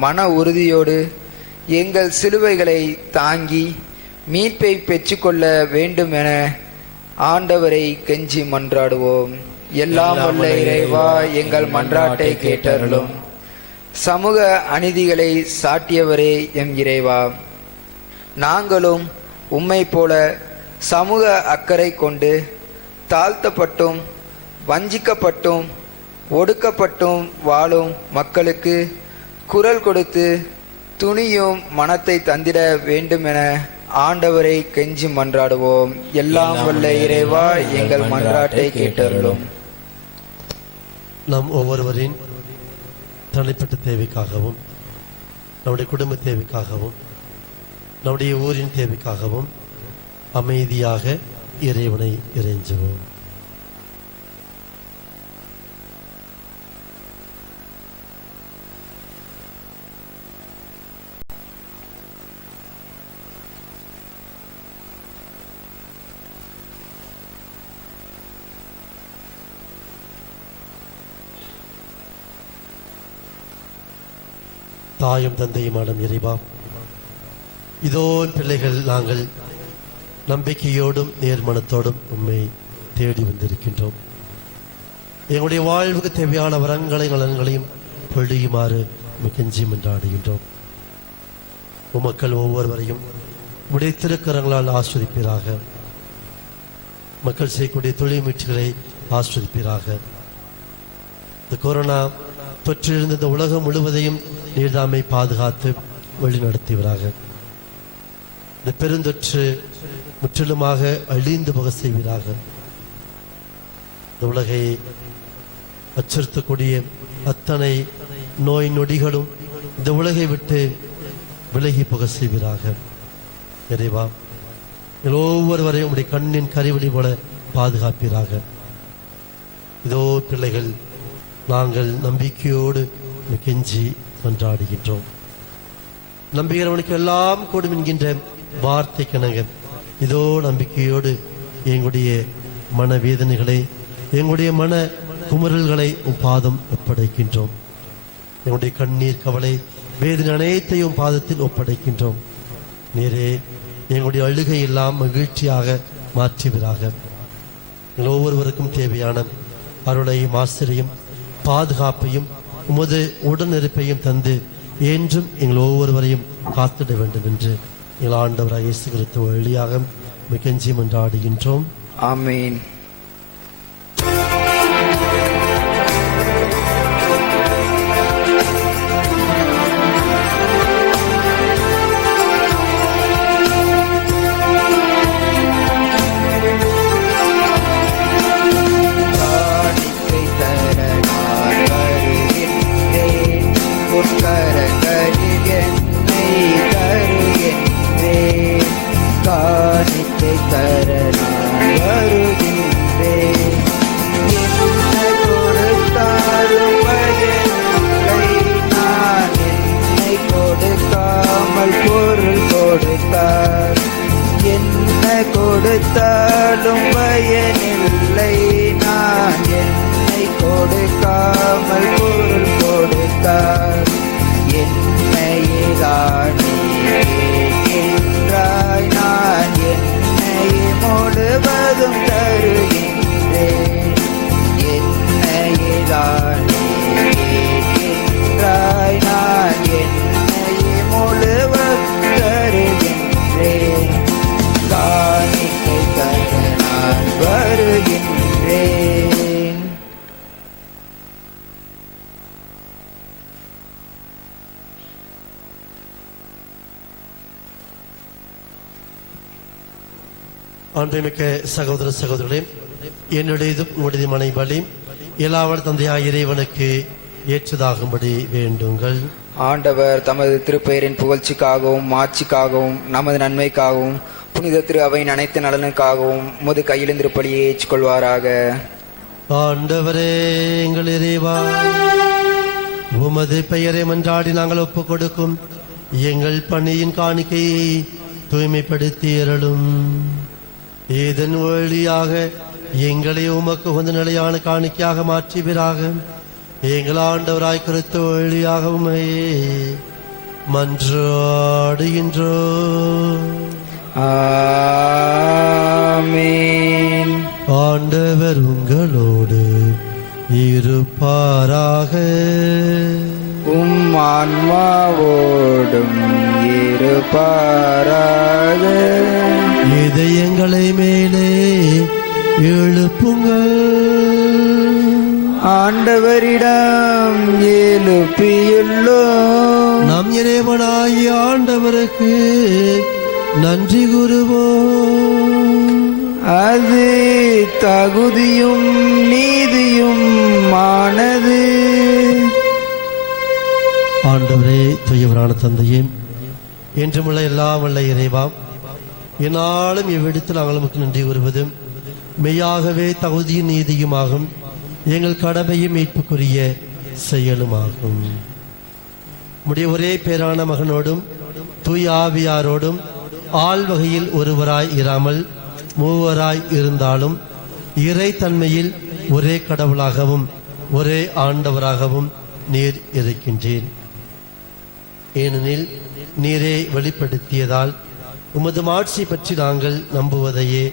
மன உறுதியோடு எங்கள் சிலுவைகளை தாங்கி மீட்பை பெற்றுக்கொள்ள வேண்டும் என ஆண்டவரை கெஞ்சி மன்றாடுவோம். எல்லாம் வல்ல இறைவா, எங்கள் மன்றாட்டை கேட்டருளும். சமூக அநீதிகளை சாட்டியவரே எம் இறைவா, நாங்களும் உம்மை போல சமூக அக்கறை கொண்டு தாழ்த்தப்பட்டும் வஞ்சிக்கப்பட்டும் ஒடுக்கப்பட்டும் வாழும் மக்களுக்கு குரல் கொடுத்து துணியும் மனத்தை தந்திட வேண்டும் என ஆண்டவரை கெஞ்சி மன்றாடுவோம். எல்லாம் வல்ல இறைவா, எங்கள் மன்றாட்டை கேட்டருளும். நம் ஒவ்வொருவரின் தனிப்பட்ட தேவைக்காகவும், நம்முடைய குடும்ப தேவைக்காகவும், நம்முடைய ஊரின் தேவைக்காகவும் அமைதியாக இறைவனை இறைஞ்சுவோம். தாயும் தந்தையுமான இறைவா, இதோ பிள்ளைகள் நாங்கள் நம்பிக்கையோடும் நேர்மனத்தோடும் உம்மை தேடி வந்திருக்கின்றோம். எங்களுடைய வாழ்வுக்கு தேவையான வரங்களை நலன்களையும் பொழியுமாறு கெஞ்சி மன்றாடுகின்றோம். உமக்கள் ஒவ்வொருவரையும் உடைய திருக்கரங்களால் ஆஸ்வதிப்பீராக. மக்கள் செய்யக்கூடிய தொழில் முயற்சிகளை ஆஸ்வதிப்பீராக. இந்த கொரோனா தொற்றிலிருந்து இந்த உலகம் முழுவதையும் நீர்தாமை பாதுகாத்து வழிநடத்துவீராக. இந்த பெருந்தொற்று முற்றிலுமாக அழிந்து போக செய்வீராக. இந்த உலகை அச்சுறுத்தக்கூடிய அத்தனை நோய் நொடிகளும் இந்த உலகை விட்டு விலகி போக செய்வீராக. இறைவா, ஒவ்வொருவரையும் உடைய கண்ணின் கரிவழி போல பாதுகாப்பீராக. இதோ பிள்ளைகள், நாங்கள் நம்பிக்கையோடு கெஞ்சி கொண்டாடுகின்றோம். நம்புகிறவனுக்கு எல்லாம் கூடும் என்கின்ற வார்த்தை கிணங்க இதோ நம்பிக்கையோடு எங்களுடைய மன வேதனைகளை, எங்களுடைய மன குமுறல்களை பாதம் ஒப்படைக்கின்றோம். எங்களுடைய கண்ணீர், கவலை, வேதனை அனைத்தையும் பாதத்தில் ஒப்படைக்கின்றோம். நீரே எங்களுடைய அழுகை எல்லாம் மகிழ்ச்சியாக மாற்றுவீராக. எங்கள் ஒவ்வொருவருக்கும் தேவையான அருளையும் ஆசிரியும் பாதுகாப்பையும் உமது உடனிருப்பையும் தந்து என்றும் எங்கள் ஒவ்வொருவரையும் காத்திட வேண்டும் என்று எங்கள் ஆண்டவராக இயேசு கிறிஸ்து வழியாக மிகஞ்சி மன்றாடுகின்றோம். ஆமீன். கொடுத்தாலும் பயனில்லை, நான் என்னை கொடுக்காமல் பொருள் கொடுத்தார். என்னையேதானே கேட்கின்றாய், நான் என்னை முழுவதும் தருகின்றேன். என்னையேதானே கேட்கின்றாய், நான் என்னை முழுவதும் தருகின்றேன். காணிக்கை தர நான் வருகின்றேன். அன்புமிக்க சகோதர சகோதரர்களே, என்னுடையதும் உங்களுடைய மனை பலி எல்லாவற்ற தந்தையாய் இறைவனுக்கு ஏற்றதாகும்படி வேண்டுங்கள். ஆண்டவர் தமது திருப்பெயரின் புகழ்ச்சிக்காகவும் மாட்சிக்காகவும் நமது நன்மைக்காகவும் புனித திரு அவையின் அனைத்து நலனுக்காகவும் உமது கையிலிருந்து திருப்பலியை ஏற்றுக்கொள்வாராக. ஆண்டவரே எங்கள் இறைவா, உமது பெயரை மன்றாடி நாங்கள் ஒப்புக் கொடுக்கும் எங்கள் பணியின் காணிக்கையை தூய்மைப்படுத்தி அருளும். இதன் வழியாக எங்களை உமக்கு உகந்த நிலையான காணிக்கையாக மாற்றுவீராக. எங்கள் ஆண்டவராய் கிறிஸ்து வழியாக உம்மை மன்றாடுகின்றோம். ஆமென். ஆண்டவர் உங்களோடு இருப்பாராக. உம் ஆன்மாவோடும் இருப்பாராக. இதயங்களை மேலே எழுப்புங்கள். ஆண்டவரிடம் எழுப்பியுள்ளோம். நம் இறைவனாகிய ஆண்டவருக்கு நன்றி கூறுவோம். அது தகுதியும் நீதியும் ஆனது. ஆண்டவரே, தூயவரான தந்தையே, என்றுமுள்ள எல்லாம் வல்ல இறைவா, என்னாலும் இவ்விடத்தில் நாங்கள் நமக்கு நன்றி கூறுவது மெய்யாகவே தகுதியும் நீதியுமாகும், எங்கள் கடமையும் மீட்புக்குரிய செயலுமாகும். உம்முடைய ஒரே பேரான மகனோடும் தூய ஆவியாரோடும் ஆள் வகையில் ஒருவராய் இராமல் மூவராய் இருந்தாலும் இறை தன்மையில் ஒரே கடவுளாகவும் ஒரே ஆண்டவராகவும் நீர் இருக்கின்றீர். ஏனெனில் நீரே வெளிப்படுத்தியதால் உமது மாட்சி பற்றி நாங்கள் நம்புவதையே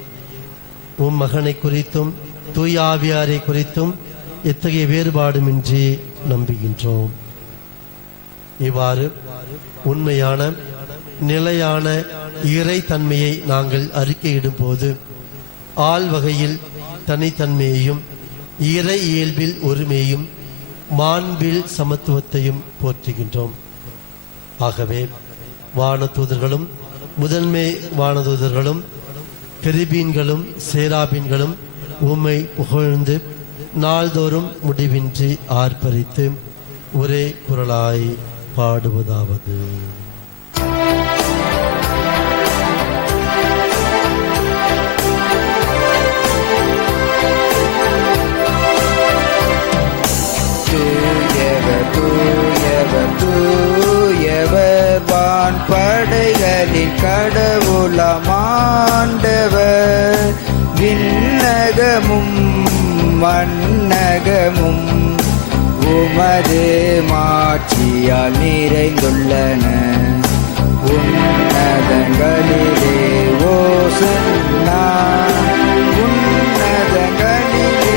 உம் மகனை குறித்தும் தூய ஆவியாரை குறித்தும் எத்தகைய வேறுபாடுமின்றி நம்புகின்றோம். இவ்வாறு உண்மையான நிலையான இறை தன்மையை நாங்கள் அறிக்கையிடும் போது ஆள் வகையில் தனித்தன்மையையும் இறை இயல்பில் ஒருமையும் மாண்பில் சமத்துவத்தையும் போற்றுகின்றோம். ஆகவே வானதூதர்களும் முதன்மை வானதூதர்களும் கெருபீன்களும் சேராபீன்களும் உம்மை புகழ்ந்து நாள்தோறும் முடிவின்றி ஆர்ப்பரித்து ஒரே குரலாய் பாடுவதாவது: தூயவர் தூயவர் தூயவர் வான் படைகளின் கடவுளமாண்டவர், விண்ணகமும் மண்ணகமும் உமது மாட்சியால் நிறைந்துள்ளன. உன்னதங்களிலே ஓசன்னா, உன்னதங்களிலே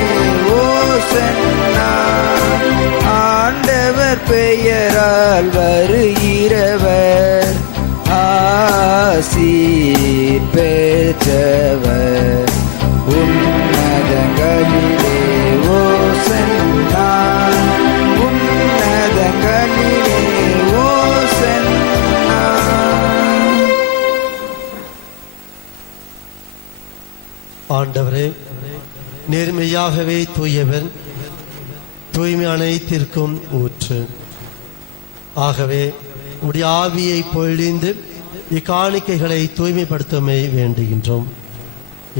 ஓசன்னா. ஆண்டவர் பெயரால் வருகிறவர் ஆசீர் பெற்றவர். உன்னதங்களிலே ஓசன்னா, உன்னதங்களிலே ஓசன்னா. ஆண்டவரே, நேர்மையாகவே தூயவர், தூய்மை அனைத்திற்கும் ஊற்று. ஆகவே உடைய ஆவியை பொழிந்து இக்காணிக்கைகளை தூய்மைப்படுத்தமை வேண்டுகின்றோம்.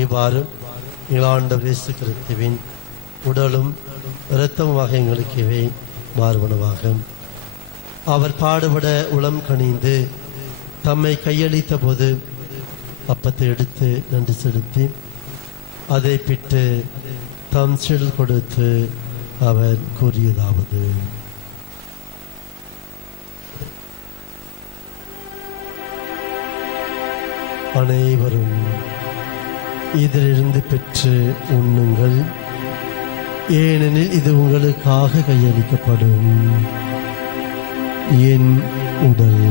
இவ்வாறு எங்கள் ஆண்டவர் இயேசு கிறிஸ்துவின் உடலும் இரத்தமுமாக எங்களுக்கு இவை மாறுவனவாக. அவர் பாடுபட உளம் கனிந்து தம்மை கையளித்த போது அப்பத்தை எடுத்து நன்றி செலுத்தி அதை பிட்டு தம் செல் கொடுத்து அவர் கூறியதாவது: அனைவரும் இதிலிருந்து பெற்று உண்ணுங்கள், ஏனெனில் இது உங்களுக்காக கையளிக்கப்படும் என் உடல்.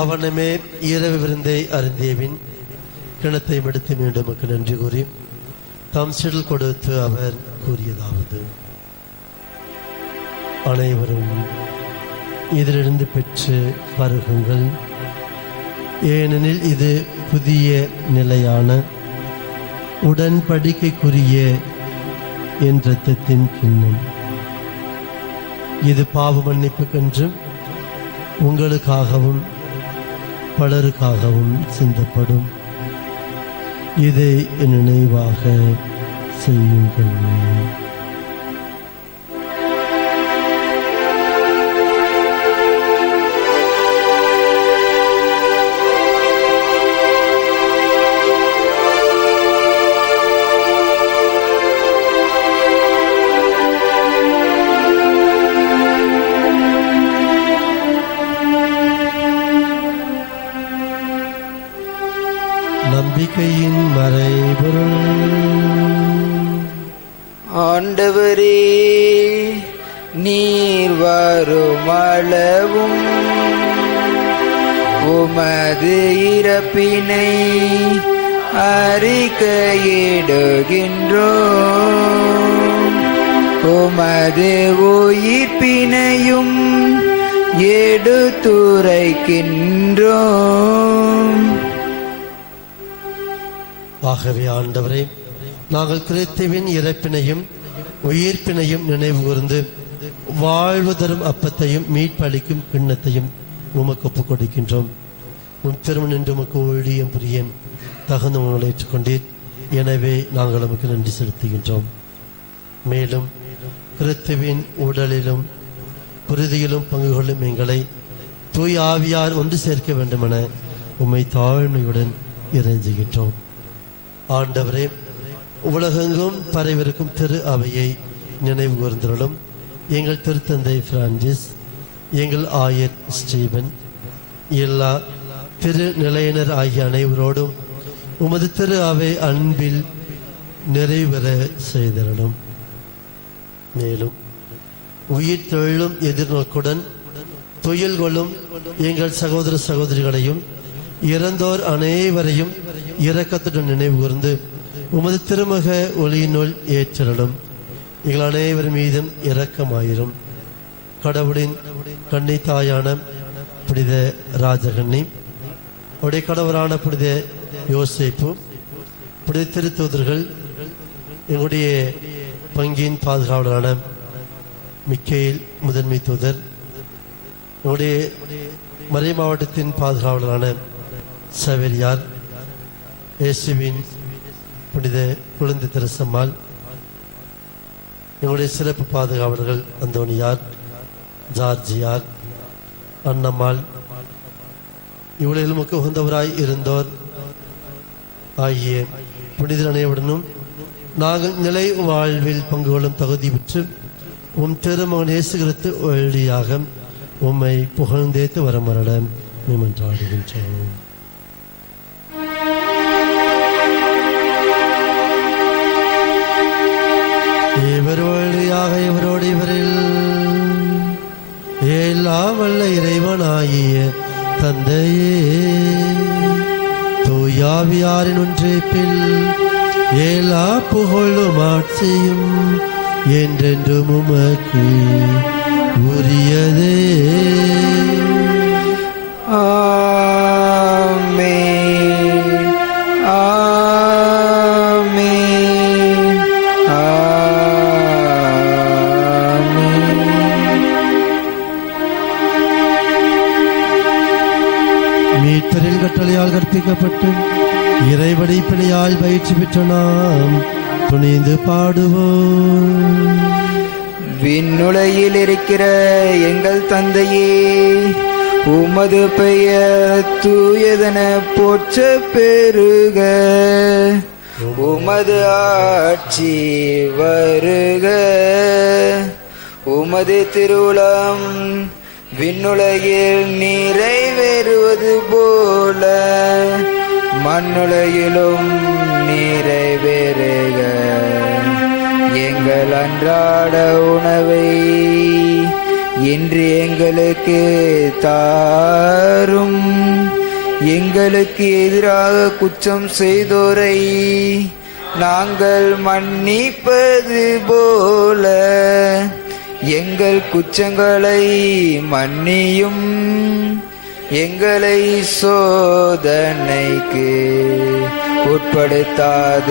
அவனமே இரவு விருந்தை அருந்தியவின் கிணத்தை விடுத்து மீண்டும் நன்றி கூறி தம் சிடல் கொடுத்து அவர் கூறியதாவது: அனைவரும் இதிலிருந்து பெற்று பருகுங்கள், ஏனெனில் இது புதிய நிலையான உடன்படிக்கைக்குரிய என் இரத்தத்தின் கிண்ணம். இது பாவ மன்னிப்புக்கென்றும் உங்களுக்காகவும் பலருக்காகவும் சிந்தப்படும். இதை என் நினைவாக செய்யுங்கள். நம்பிக்கையின் மறைபொருள். ஆண்டவரே, நீர் வருமளவும் உமது இறப்பினை அறிக்கையிடுகின்றோம், உமது உயிர்ப்பினையும் எடுத்துரைக்கின்றோம். ஆகவே ஆண்டவரே, நாங்கள் கிறிஸ்துவின் இறப்பினையும் உயிர்ப்பினையும் நினைவு கூர்ந்து வாழ்வு தரும் அப்பத்தையும் மீட்பளிக்கும் கிண்ணத்தையும் உமக்கு ஒப்புக் கொடுக்கின்றோம். உன் திருமணம் என்று உமக்கு ஊழியம் புரிய தகுந்த உணவை ஏற்றுக்கொண்டீர். எனவே நாங்கள் உமக்கு நன்றி செலுத்துகின்றோம். மேலும் கிறிஸ்துவின் உடலிலும் குருதியிலும் பங்கு கொள்ளும் எங்களை தூய் ஆவியார் ஒன்று சேர்க்க வேண்டுமென உம்மை தாழ்மையுடன் இறைஞ்சுகின்றோம். ஆண்டவரே, உலகெங்கும் பரவிருக்கும் திரு அவையை நினைவு கூர்ந்தருளும். எங்கள் திருத்தந்தை பிரான்சிஸ், எங்கள் ஆயர் ஸ்டீபன், எல்லா திரு நிலையினர் ஆகிய அனைவரோடும் உமது திரு அவை அன்பில் நிறைவேற செய்தருளும். மேலும் உயிர் தொழிலும் எதிர்நோக்குடன் துயில் கொள்ளும் எங்கள் சகோதர சகோதரிகளையும் இறந்தோர் அனைவரையும் இரக்கத்துடன் நினைவு கூர்ந்து உமது திருமுக ஒளியினுள் ஏற்றலும். எங்கள் அனைவர் மீதும் இரக்கமாயிரும். கடவுளின் கன்னி தாயான புனித ராஜகன்னி, அவருடைய கணவரான புனித யோசேப்பு, புனித திருத்தூதர்கள், எங்களுடைய பங்கின் பாதுகாவலரான மிக்கேல் முதன்மை தூதர், நம்முடைய மறை மாவட்டத்தின் பாதுகாவலரான சவேரியார், இயேசுவின் புனித குழந்தை தெரசம்மாள், எங்களுடைய சிறப்பு பாதுகாவலர்கள் அந்தோனியார், ஜார்ஜியார், அன்னம்மாள், இவ்வளவு முக்கிய உகந்தவராய் இருந்தோர் ஆகிய புனிதர் அனைவருடனும் நாங்கள் நிலை வாழ்வில் பங்கு கொள்ளும் தகுதி பெற்று உம் திருமகன் இயேசு கிறிஸ்து வழியாக உம்மை புகழ்ந்தேத்து வரமரட நிமன்றாடுகின்றோம். இவர் வழியாக இவரோடு இவரில் எல்லாம் வல்ல இறைவனாகிய தந்தையே, தூயாவியாரின் ஒன்றைப்பில் எல்லா புகழும் ஆட்சியும் என்றென்றும் உமக்கு உரியதே. ஆமென், ஆமென், ஆமென். மீட்பரின் கட்டளையால் கற்பிக்கப்பட்டு இறைவனை பிழையால் பயிற்சி பெற்ற நாம் துணிந்து பாடுவோம். விண்ணுலகில் இருக்கிற எங்கள் தந்தையே, உமது பெயர் தூயதென போற்ற பெருக, உமது ஆட்சி வருக, உமது திருவுளம் விண்ணுலகில் நிறைவேறுவது போல மண்ணுலகிலும் நிறைவேறுக. எங்கள் அன்றாட உணவை இன்று எங்களுக்கு தாரும். எங்களுக்கு எதிராக குற்றம் செய்தோரை நாங்கள் மன்னிப்பது போல எங்கள் குற்றங்களை மன்னியும். எங்களை சோதனைக்கு உட்படுத்தாதேயும்,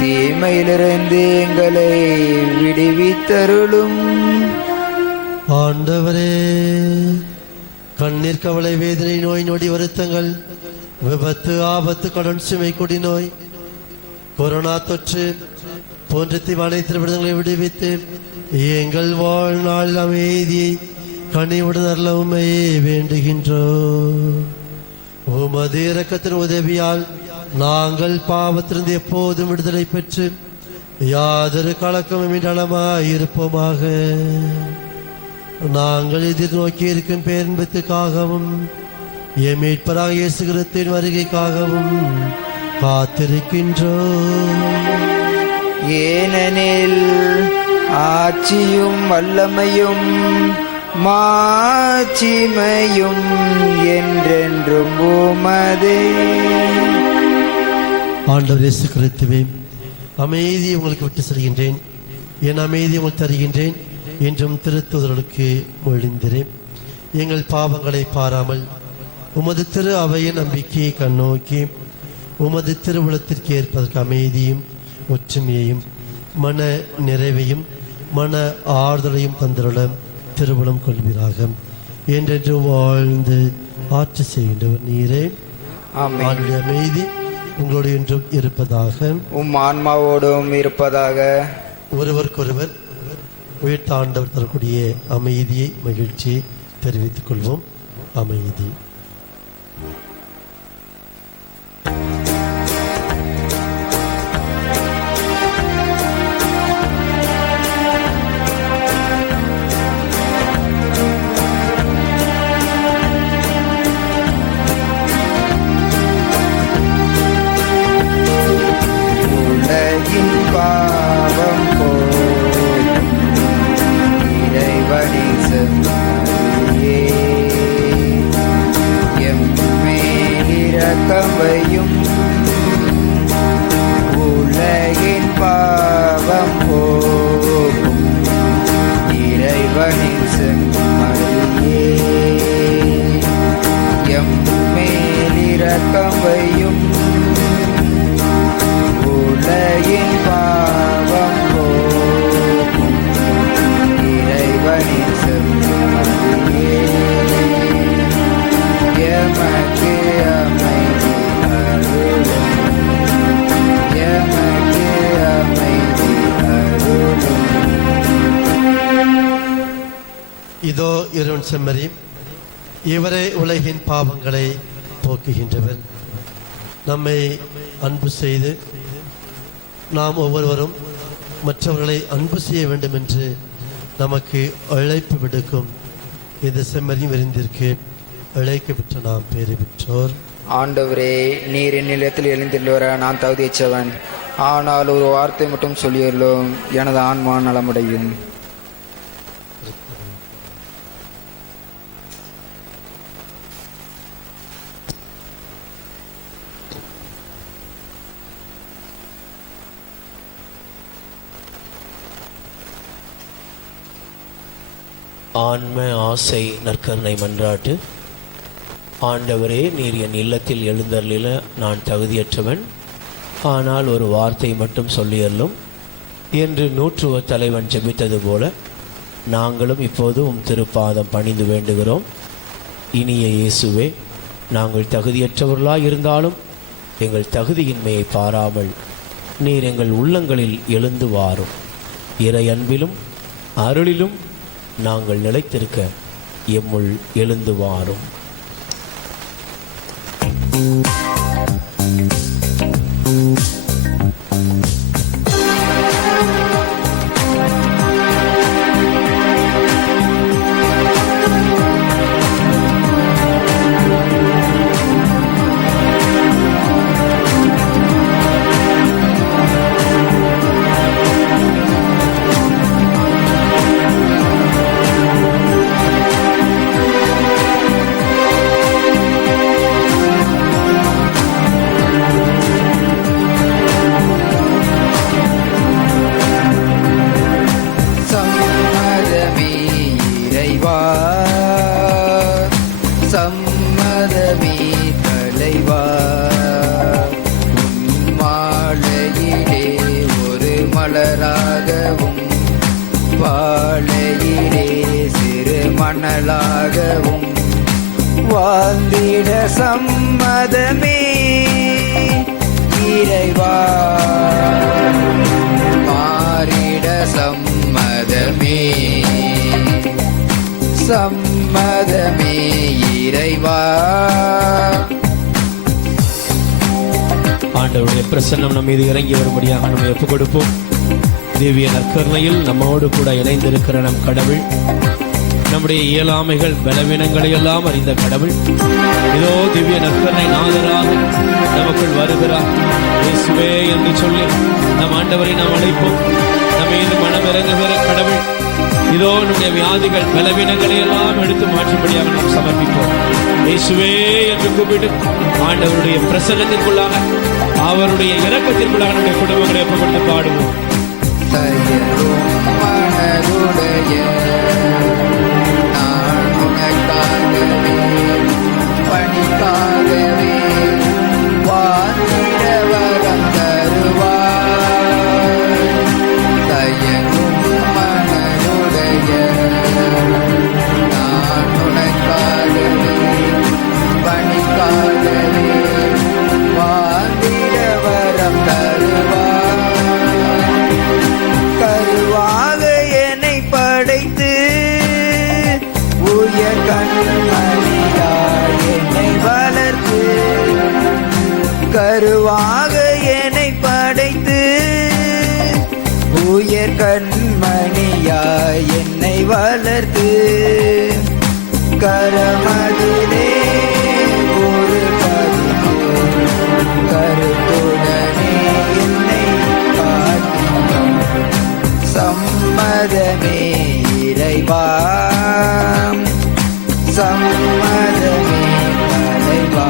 தீமையிலிருந்து எங்களை விடுவித்தருளும். ஆண்டவரே, கண்ணீர், கவலை, வேதனை, நோய் நொடி, வருத்தங்கள், விபத்து, ஆபத்து, கடன் சுமை, கொடி நோய், கொரோனா தொற்று போன்ற அனைத்து விடுதலை விடுவித்து எங்கள் வாழ்நாள் அமைதியை கனிவுடன் அருள உம்மையே வேண்டுகின்றோம். உமது இரக்கத்தின் உதவியால் நாங்கள் பாவத்திலிருந்து எப்போதும் விடுதலை பெற்று யாதொரு கலக்கமும் நலமாயிருப்போமாக. நாங்கள் எதிர்நோக்கி இருக்கும் பேரின்பத்துக்காகவும் எம் மீட்பராக இயேசு கிறிஸ்துவின் வருகைக்காகவும் காத்திருக்கின்றோம். ஏனெனில் ஆட்சியும் வல்லமையும் மாட்சிமையும் என்றென்றும் உமதே. ஆண்டவர் இயேசு கிறிஸ்துவே, அமைதியை உங்களுக்கு விட்டு செல்கின்றேன், என் அமைதியை உங்களுக்கு தருகின்றேன் என்றும் திருத்தூதர்களுக்கு மொழிந்திரேன். எங்கள் பாவங்களை பாராமல் உமது திரு அவையின் நம்பிக்கையை கண்ணோக்கி உமது திருவுளத்திற்கு ஏற்பதற்கு அமைதியும் ஒற்றுமையையும் மன நிறைவையும் மன ஆறுதலையும் தந்திருள திருவுளம் கொள்வீராக. என்றென்று வாழ்ந்து ஆட்சி செய்கின்றவர் நீரே. ஆண்டவருடைய அமைதி உங்களோடு என்றும் இருப்பதாக, உம் ஆன்மாவோடும் இருப்பதாக. ஒருவருக்கொருவர் உயிர்த்தாண்டவர் தரக்கூடிய அமைதியை, மகிழ்ச்சியை தெரிவித்துக் கொள்வோம். அமைதி. இதோ இறைவன் செம்மறி, இவரே உலகின் பாவங்களை போக்குகின்றவர். நம்மை அன்பு செய்து நாம் ஒவ்வொருவரும் மற்றவர்களை அன்பு செய்ய வேண்டும் என்று நமக்கு அழைப்பு விடுக்கும் இந்த செம்மறி விருந்திற்கு அழைக்கப்பட்ட நாம் பேறு பெற்றோர். ஆண்டவரே, நீர் என் நிலத்தில் எழுந்தில் வர நான் தகுதியற்றவன். ஆனால் ஒரு வார்த்தை மட்டும் சொல்லியுள்ளோம், எனது ஆன்மா நலமடையும். ஆன்ம ஆசை நற்கருணை மன்றாட்டு. ஆண்டவரே, நீர் என் இல்லத்தில் எழுந்தருளில நான் தகுதியற்றவன். ஆனால் ஒரு வார்த்தை மட்டும் சொல்லியல்லும் என்று நூற்றுவ தலைவன் ஜெபித்தது போல நாங்களும் இப்போது உம் திருப்பாதம் பணிந்து வேண்டுகிறோம். இனிய இயேசுவே, நாங்கள் தகுதியற்றவர்களாய் இருந்தாலும் எங்கள் தகுதியின்மையை பாராமல் நீர் எங்கள் உள்ளங்களில் எழுந்து வாரும். இறை அன்பிலும் அருளிலும் நாங்கள் நிலைத்திருக்க எம்முள் எழுந்து வாரும். சம்மதமே தலைவா, மாலையிலே ஒரு மலராகவும் பாலையிலே சிறு மணலாகவும் வாழ்ந்திட சம்மதமே இறைவா, மாறிட சம்மதமே சம்மதமே இறைவா. ஆண்டவருடைய பிரசன்னம் நம் மீது இறங்கி வரும்படியாக நம்ம ஒப்புக் கொடுப்போம். திவ்ய நற்கருணையில் நம்மோடு கூட இணைந்திருக்கிற நம் கடவுள், நம்முடைய இயலாமைகள் பலவீனங்களை எல்லாம் அறிந்த கடவுள், இதோ திவ்ய நற்கருணை நாதராக நமக்குள் வருகிறார். இயேசுவே என்று சொல்லி நம் ஆண்டவரை நாம் அழைப்போம். நம்ம மீது மனம் இறங்குகிற கடவுள், இதோ நம்முடைய வியாதிகள் பலவீனங்களை எல்லாம் எடுத்து மாற்றும்படியாக நாம் சமர்ப்பிப்போம். இயேசுவே என்று கூப்பிட்டு ஆண்டவருடைய பிரசன்னத்திற்குள்ளாக, அவருடைய இரக்கத்திற்குள்ளாக நம்முடைய குடும்பங்களை ஒப்புக்கொடுத்து பாடுவோம். நான் உனக்காகவே பணிக்காகவே வாழ்ந்திட வரம் தருவாய். தயங்கும் மனதுடைய நான் உனக்காகவே பணிக்காகவே வாழ்ந்திட வரம் தருவாய். கருவாக என்னை படைத்து உயர் கண்மணியாய் என்னை வளர்த்து, கருவாக என்னை படைத்து உயர் கண்மணியாய் என்னை வளர்த்து, கரமதிலே ஒரு பதிவு கருத்துடனே என்னை காட்டினார். சம்மதமே இறைவா, சம்மதமே தலைவா,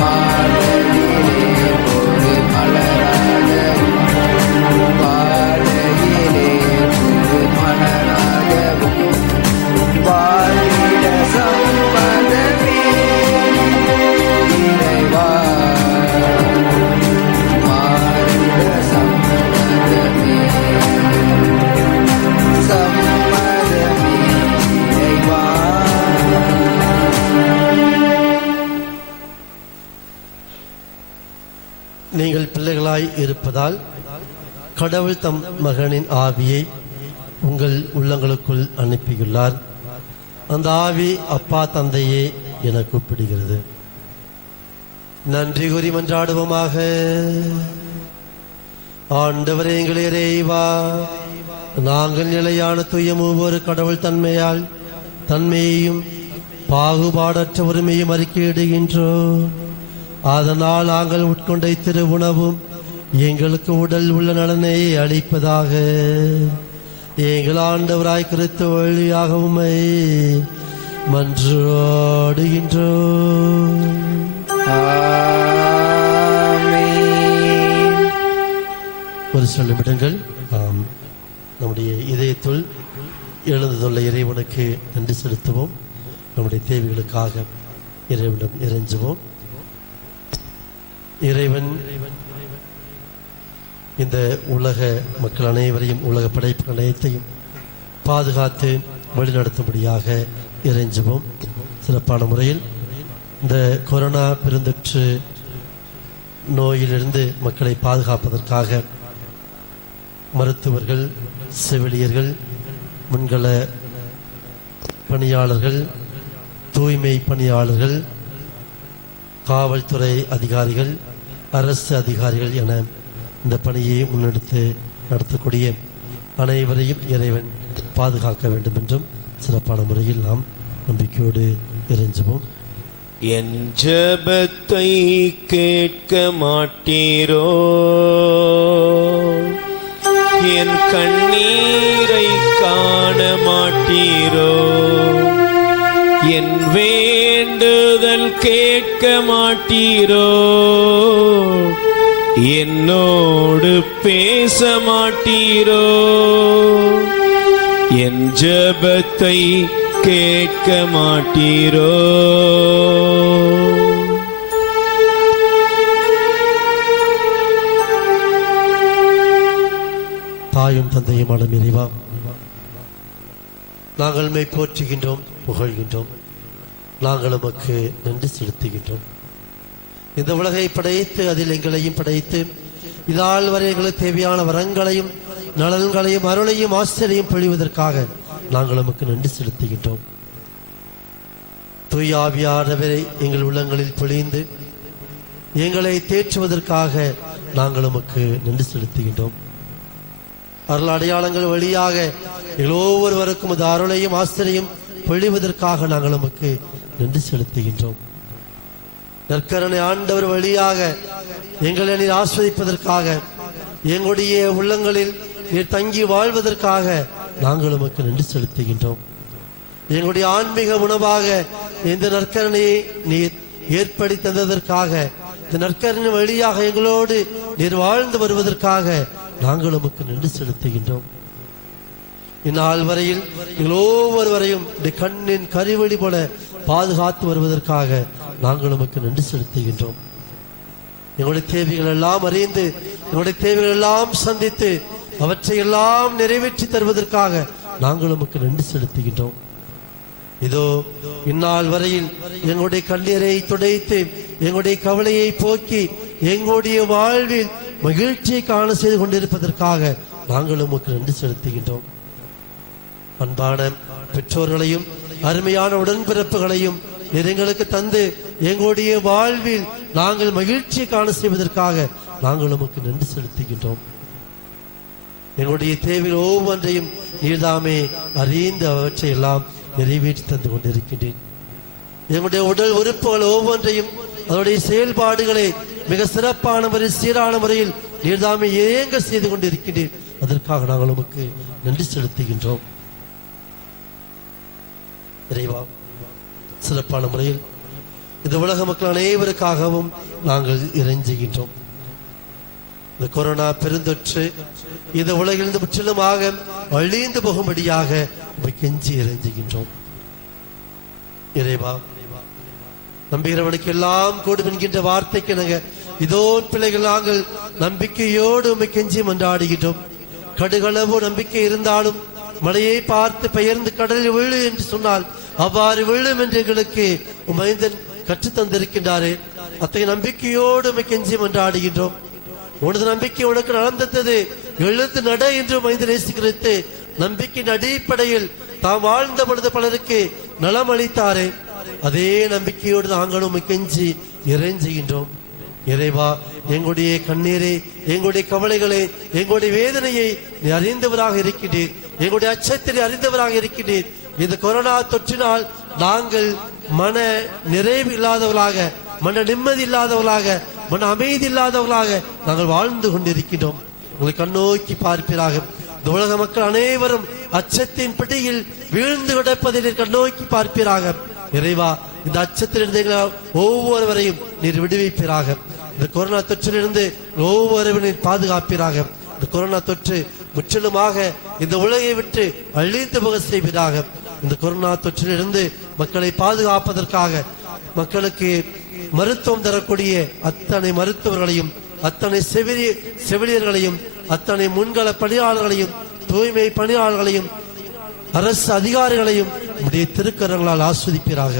மாலையிலே ஒரு மலராகவும் பாலையிலே ஒரு மலராகவும் வாழ்ந்திட சம்மதமே இறைவா, மாறிட சம்மதமே சம்மதமே இறைவா. நீங்கள் பிள்ளைகளாய் இருப்பதால் கடவுள் தம் மகனின் ஆவியை உங்கள் உள்ளங்களுக்குள் அனுப்பியுள்ளார். அந்த ஆவி அப்பா தந்தையே என கூப்பிடுகிறது. நன்றி கூறி மன்றாடுவோமாக. ஆண்டவரே எங்கள் இறைவா, நாங்கள் நிலையான தூய ஒவ்வொரு கடவுள் தன்மையையும் பாகுபாடற்ற உரிமையும் அறிக்கையிடுகின்றோம். அதனால் நாங்கள் உட்கொண்ட திரு உணவும் எங்களுக்கு உடல் உள்ள நலனை அளிப்பதாக. எங்கள் ஆண்டவராய் கிறிஸ்து வழியாக உம்மை மன்றாடுகின்றோம். ஒரு சில நிமிடங்கள் நம்முடைய இதயத்துள் எழுந்துள்ள இறைவனுக்கு நன்றி செலுத்துவோம். நம்முடைய தேவைகளுக்காக இறைவனிடம் இறைஞ்சுவோம். இறைவன் இந்த உலக மக்கள் அனைவரையும், உலக படைப்புகள் அனைத்தையும் பாதுகாத்து வழிநடத்தும்படியாக இறைஞ்சுவோம். சிறப்பான முறையில் இந்த கொரோனா பெருந்தொற்று நோயிலிருந்து மக்களை பாதுகாப்பதற்காக மருத்துவர்கள், செவிலியர்கள், முன்கள பணியாளர்கள், தூய்மை பணியாளர்கள், காவல்துறை அதிகாரிகள், அரசு அதிகாரிகள் என இந்த பணியை முன்னெடுத்து நடத்தக்கூடிய அனைவரையும் இறைவன் பாதுகாக்க வேண்டும் என்றும் சிறப்பான முறையில் நாம் நம்பிக்கையோடு இறைஞ்சுவோம். என் ஜெபத்தை கேட்க மாட்டீரோ, என் கண்ணீரை காண மாட்டீரோ, என் வேண்டுதல் கேட்க மாட்டீரோ, என்னோடு பேச மாட்டீரோ, என் ஜெபத்தை கேட்க மாட்டீரோ. தாயும் தந்தையுமான இறைவா, நாங்கள் மெய் போற்றுகின்றோம், புகழ்கின்றோம். நாங்கள் உமக்கு நன்றி செலுத்துகின்றோம். இந்த உலகை படைத்து அதில் எங்களையும் படைத்து இதால் வரை எங்களுக்கு தேவையான வரங்களையும் நலன்களையும் அருளையும் ஆசிரியையும் பொழிவதற்காக நாங்கள் உமக்கு நன்றி செலுத்துகின்றோம். தூய ஆவியானவரை எங்கள் உள்ளங்களில் பொழிந்து எங்களை தேற்றுவதற்காக நாங்கள் உமக்கு நன்றி செலுத்துகின்றோம். அருள் அடையாளங்கள் வழியாக எங்கள் ஒவ்வொருவருக்கும் அது அருளையும் ஆசிரியையும் பொழிவதற்காக நாங்கள் உமக்கு நன்றி செலுத்துகின்றோம். நற்கருணை ஆண்டவர் வழியாக எங்களை நீர் ஆஸ்வதிப்பதற்காக, எங்களுடைய உள்ளங்களில் நீர் தங்கி வாழ்வதற்காக நாங்கள் உமக்கு நன்றி செலுத்துகின்றோம். எங்களுடைய ஆன்மீக உணவாக இந்த நற்கருணையை நீர் ஏற்படுத்தி தந்ததற்காக, இந்த நற்கருணை வழியாக எங்களோடு நீர் வாழ்ந்து வருவதற்காக நாங்கள் உமக்கு நன்றி செலுத்துகின்றோம். இந்நாள் வரையில் எங்கள் ஒவ்வொருவரையும் கண்ணின் கரிவழி போல பாதுகாத்து வருவதற்காக நாங்கள் உமக்கு நன்றி செலுத்துகின்றோம். எங்களுடைய தேவைகள் எல்லாம் அறிந்து, எங்களுடைய தேவைகள் எல்லாம் சந்தித்து, அவற்றை எல்லாம் நிறைவேற்றி தருவதற்காக நாங்கள் உமக்கு நன்றி செலுத்துகின்றோம். இதோ இந்நாள் வரையில் எங்களுடைய கண்ணீரை துடைத்து, எங்களுடைய கவலையை போக்கி, எங்களுடைய வாழ்வில் மகிழ்ச்சியை காண செய்து கொண்டிருப்பதற்காக நாங்கள் உமக்கு நன்றி செலுத்துகின்றோம். அன்பான பெற்றோர்களையும் அருமையான உடன்பிறப்புகளையும் எங்களுக்கு தந்து எங்களுடைய வாழ்வில் நாங்கள் மகிழ்ச்சியை காண செய்வதற்காக நாங்கள் உமக்கு நன்றி செலுத்துகின்றோம். எங்களுடைய தேவைகள் ஒவ்வொன்றையும் நீர்தாமே அறிந்து அவற்றை எல்லாம் நிறைவேற்றி தந்து கொண்டிருக்கின்றேன். எங்களுடைய உடல் உறுப்புகள் ஒவ்வொன்றையும் அதனுடைய செயல்பாடுகளை மிக சிறப்பான முறையில், சீரான முறையில் நீர்தாமே ஏங்க செய்து கொண்டிருக்கின்றேன். அதற்காக நாங்கள் உமக்கு நன்றி செலுத்துகின்றோம். இறைவா, சிறப்பான முறையில் இந்த உலக மக்கள் அனைவருக்காகவும் நாங்கள் இறைஞ்சுகின்றோம். இந்த கொரோனா பெருந்தொற்று இந்த உலகிலிருந்து முற்றிலுமாக அழிந்து போகும்படியாக கெஞ்சி இறைஞ்சுகின்றோம். இறைவா, நம்புகிறவனுக்கு எல்லாம் கூடும் என்கின்ற வார்த்தைக்கு நாங்கள் இதோ பிள்ளைகள் நாங்கள் நம்பிக்கையோடு உம்மை கெஞ்சி மன்றாடுகின்றோம். கடுகளவு நம்பிக்கை இருந்தாலும் மழையை பார்த்து பெயர்ந்து கடலில் விழு என்று சொன்னால் அவ்வாறு விழும் என்று எங்களுக்கு மைந்தன் கற்றுத்தந்திருக்கின்றாரே. அத்தகைய நம்பிக்கையோடு உம்மை கெஞ்சி மன்றாடுகின்றோம். உனது நம்பிக்கை உனக்கு நடந்தது, எழுந்து நட என்று மைந்தன் நேசிக்கிறது நம்பிக்கையின் அடிப்படையில் தாம் வாழ்ந்த பொழுது பலருக்கு நலம் அளித்தாரே, அதே நம்பிக்கையோடு நாங்களும் கெஞ்சி இறைஞ்சுகின்றோம். இறைவா, எங்களுடைய கண்ணீரை, எங்களுடைய கவலைகளை, எங்களுடைய வேதனையை நீ அறிந்தவராக இருக்கின்றீர். எங்களுடைய அச்சத்தை அறிந்தவராக இருக்கின்றீர். இந்த கொரோனா தொற்றினால் நாங்கள் மன நிறைவு இல்லாதவர்களாக, மன நிம்மதி இல்லாதவர்களாக, மன அமைதி இல்லாதவர்களாக நாங்கள் வாழ்ந்து கொண்டிருக்கின்றோம். உங்களை கண்ணோக்கி பார்ப்பீராக. இந்த உலக மக்கள் அனைவரும் அச்சத்தின் பிடியில் வீழ்ந்து கிடப்பதை கண்ணோக்கி பார்ப்பீராக. இறைவா, இந்த அச்சத்திலிருந்து ஒவ்வொருவரையும் நீர் விடுவிப்பீராக. இந்த கொரோனா தொற்றிலிருந்து ஒவ்வொருவரையும் பாதுகாப்பீராக. இந்த கொரோனா தொற்று முற்றிலுமாக இந்த உலகை விட்டு அழிந்து போக செய்வீராக. இந்த கொரோனா தொற்றிலிருந்து மக்களை பாதுகாப்பதற்காக மக்களுக்கு மருத்துவம் தரக்கூடிய அத்தனை மருத்துவர்களையும், அத்தனை செவிலியர்களையும், அத்தனை முன்கள பணியாளர்களையும், தூய்மை பணியாளர்களையும், அரசு அதிகாரிகளையும் உடைய திருக்கரங்களால் ஆஸ்வதிப்பீராக.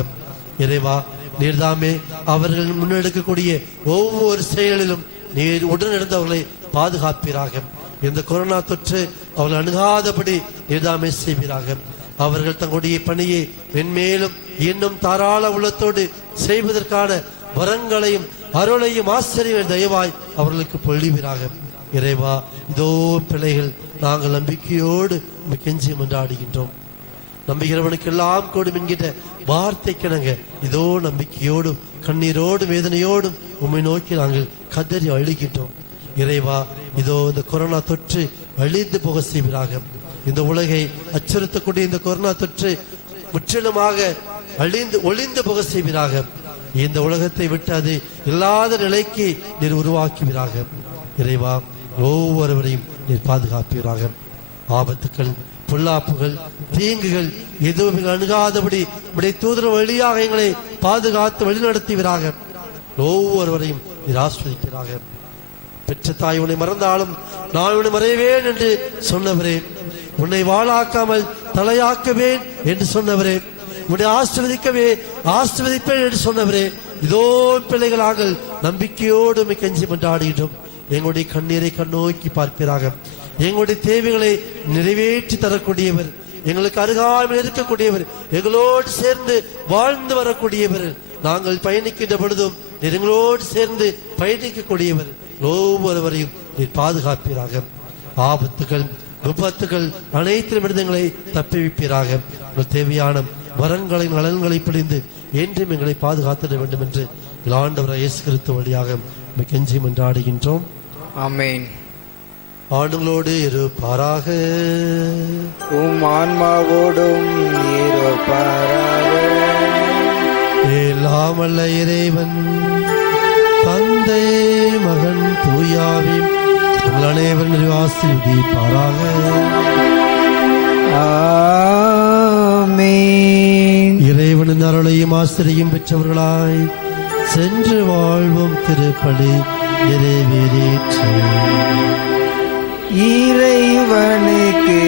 இறைவா, நீர்தாமே அவர்கள் முன்னெடுக்கக்கூடிய ஒவ்வொரு செயலிலும் நீர் உடனிருந்தவர்களை பாதுகாப்பீராக. இந்த கொரோனா தொற்று அவர்கள் அணுகாதபடி நீர்தாமே செய்வீராக. அவர்கள் தங்களுடைய பணியை மென்மேலும் இன்னும் தாராள உள்ளத்தோடு செய்வதற்கான வரங்களையும் அருளையும் ஆசிரியர் தயவாய் அவர்களுக்கு பொழிவீராக. இறைவா, இதோ பிள்ளைகள் நாங்கள் நம்பிக்கையோடு கெஞ்சி மன்றாடுகின்றோம். நம்புகிறவனுக்கு எல்லாம் கூடும் என்கின்ற வார்த்தை கிணங்க இதோ நம்பிக்கையோடும் கண்ணீரோடும் வேதனையோடும் உம்மை நோக்கி நாங்கள் கதறி அழுகின்றோம். இறைவா, இதோ இந்த கொரோனா தொற்று அழிந்து போக செய்வீராக. இந்த உலகை அச்சுறுத்தக்கூடிய இந்த கொரோனா தொற்று முற்றிலுமாக ஒளிந்து போக செய்வீராக. இந்த உலகத்தை விட்டு அது இல்லாத நிலைக்கு நீர் உருவாக்குவீராக. இறைவா, ஒவ்வொருவரையும் நீர் பாதுகாப்பீராக. ஆபத்துக்கள், பொல்லாப்புகள், தீங்குகள் எதுவும் அணுகாதபடி உடைய தூதர் வழியாக எங்களை பாதுகாத்து வழிநடத்துவீராக. ஒவ்வொருவரையும் நீர் ஆஸ்வதிப்பீராக. பெற்ற தாய் உன்னை மறந்தாலும் நான் உன்னை மறைவேன் என்று சொன்னவரே, உன்னை வாழாக்காமல் தலையாக்குவேன் என்று சொன்னவரே, உன்னை ஆசிர்வதிப்பேன் என்று சொன்னவரே, இதோ பிள்ளைகளாக நம்பிக்கையோடு கெஞ்சி மன்றாடுகின்றோம். எங்களுடைய கண்ணீரை கண்ணோக்கி பார்ப்பீராக. எங்களுடைய தேவைகளை நிறைவேற்றி தரக்கூடியவர், எங்களுக்கு அருகாமல் இருக்கக்கூடியவர், எங்களோடு சேர்ந்து வாழ்ந்து வரக்கூடியவர், நாங்கள் பயணிக்கின்ற பொழுதும் எங்களோடு சேர்ந்து பயணிக்கக்கூடியவர், ஒவ்வொருவரையும் நீர் பாதுகாப்பீராக. ஆபத்துகள், விபத்துகள் அனைத்து விடுதங்களை தப்பிவிப்பீராக. தேவையான வரங்களை நலன்களை பிடிந்து என்றும் எங்களை பாதுகாத்திட வேண்டும் என்று ஆண்டவர் இயேசு கிறிஸ்து வழியாக கெஞ்சி மன்றாடுகின்றோம். ஆமென். ஆண்டுகளோடு இருப்பாராக. உம் ஆன்மாவோடும் இருப்பாராக. எல்லாம் வல்ல இறைவன் தந்தை, மகன், தூயாவி உங்கள் அனைவரும் ஆசீர்வதிப்பாராக. ஆமென். இறைவனின் அருளையும் ஆசிரியம் பெற்றவர்களாய் சென்று வாழ்வும் திருப்பலி நிறைவேறிற்று. இறைவனுக்கு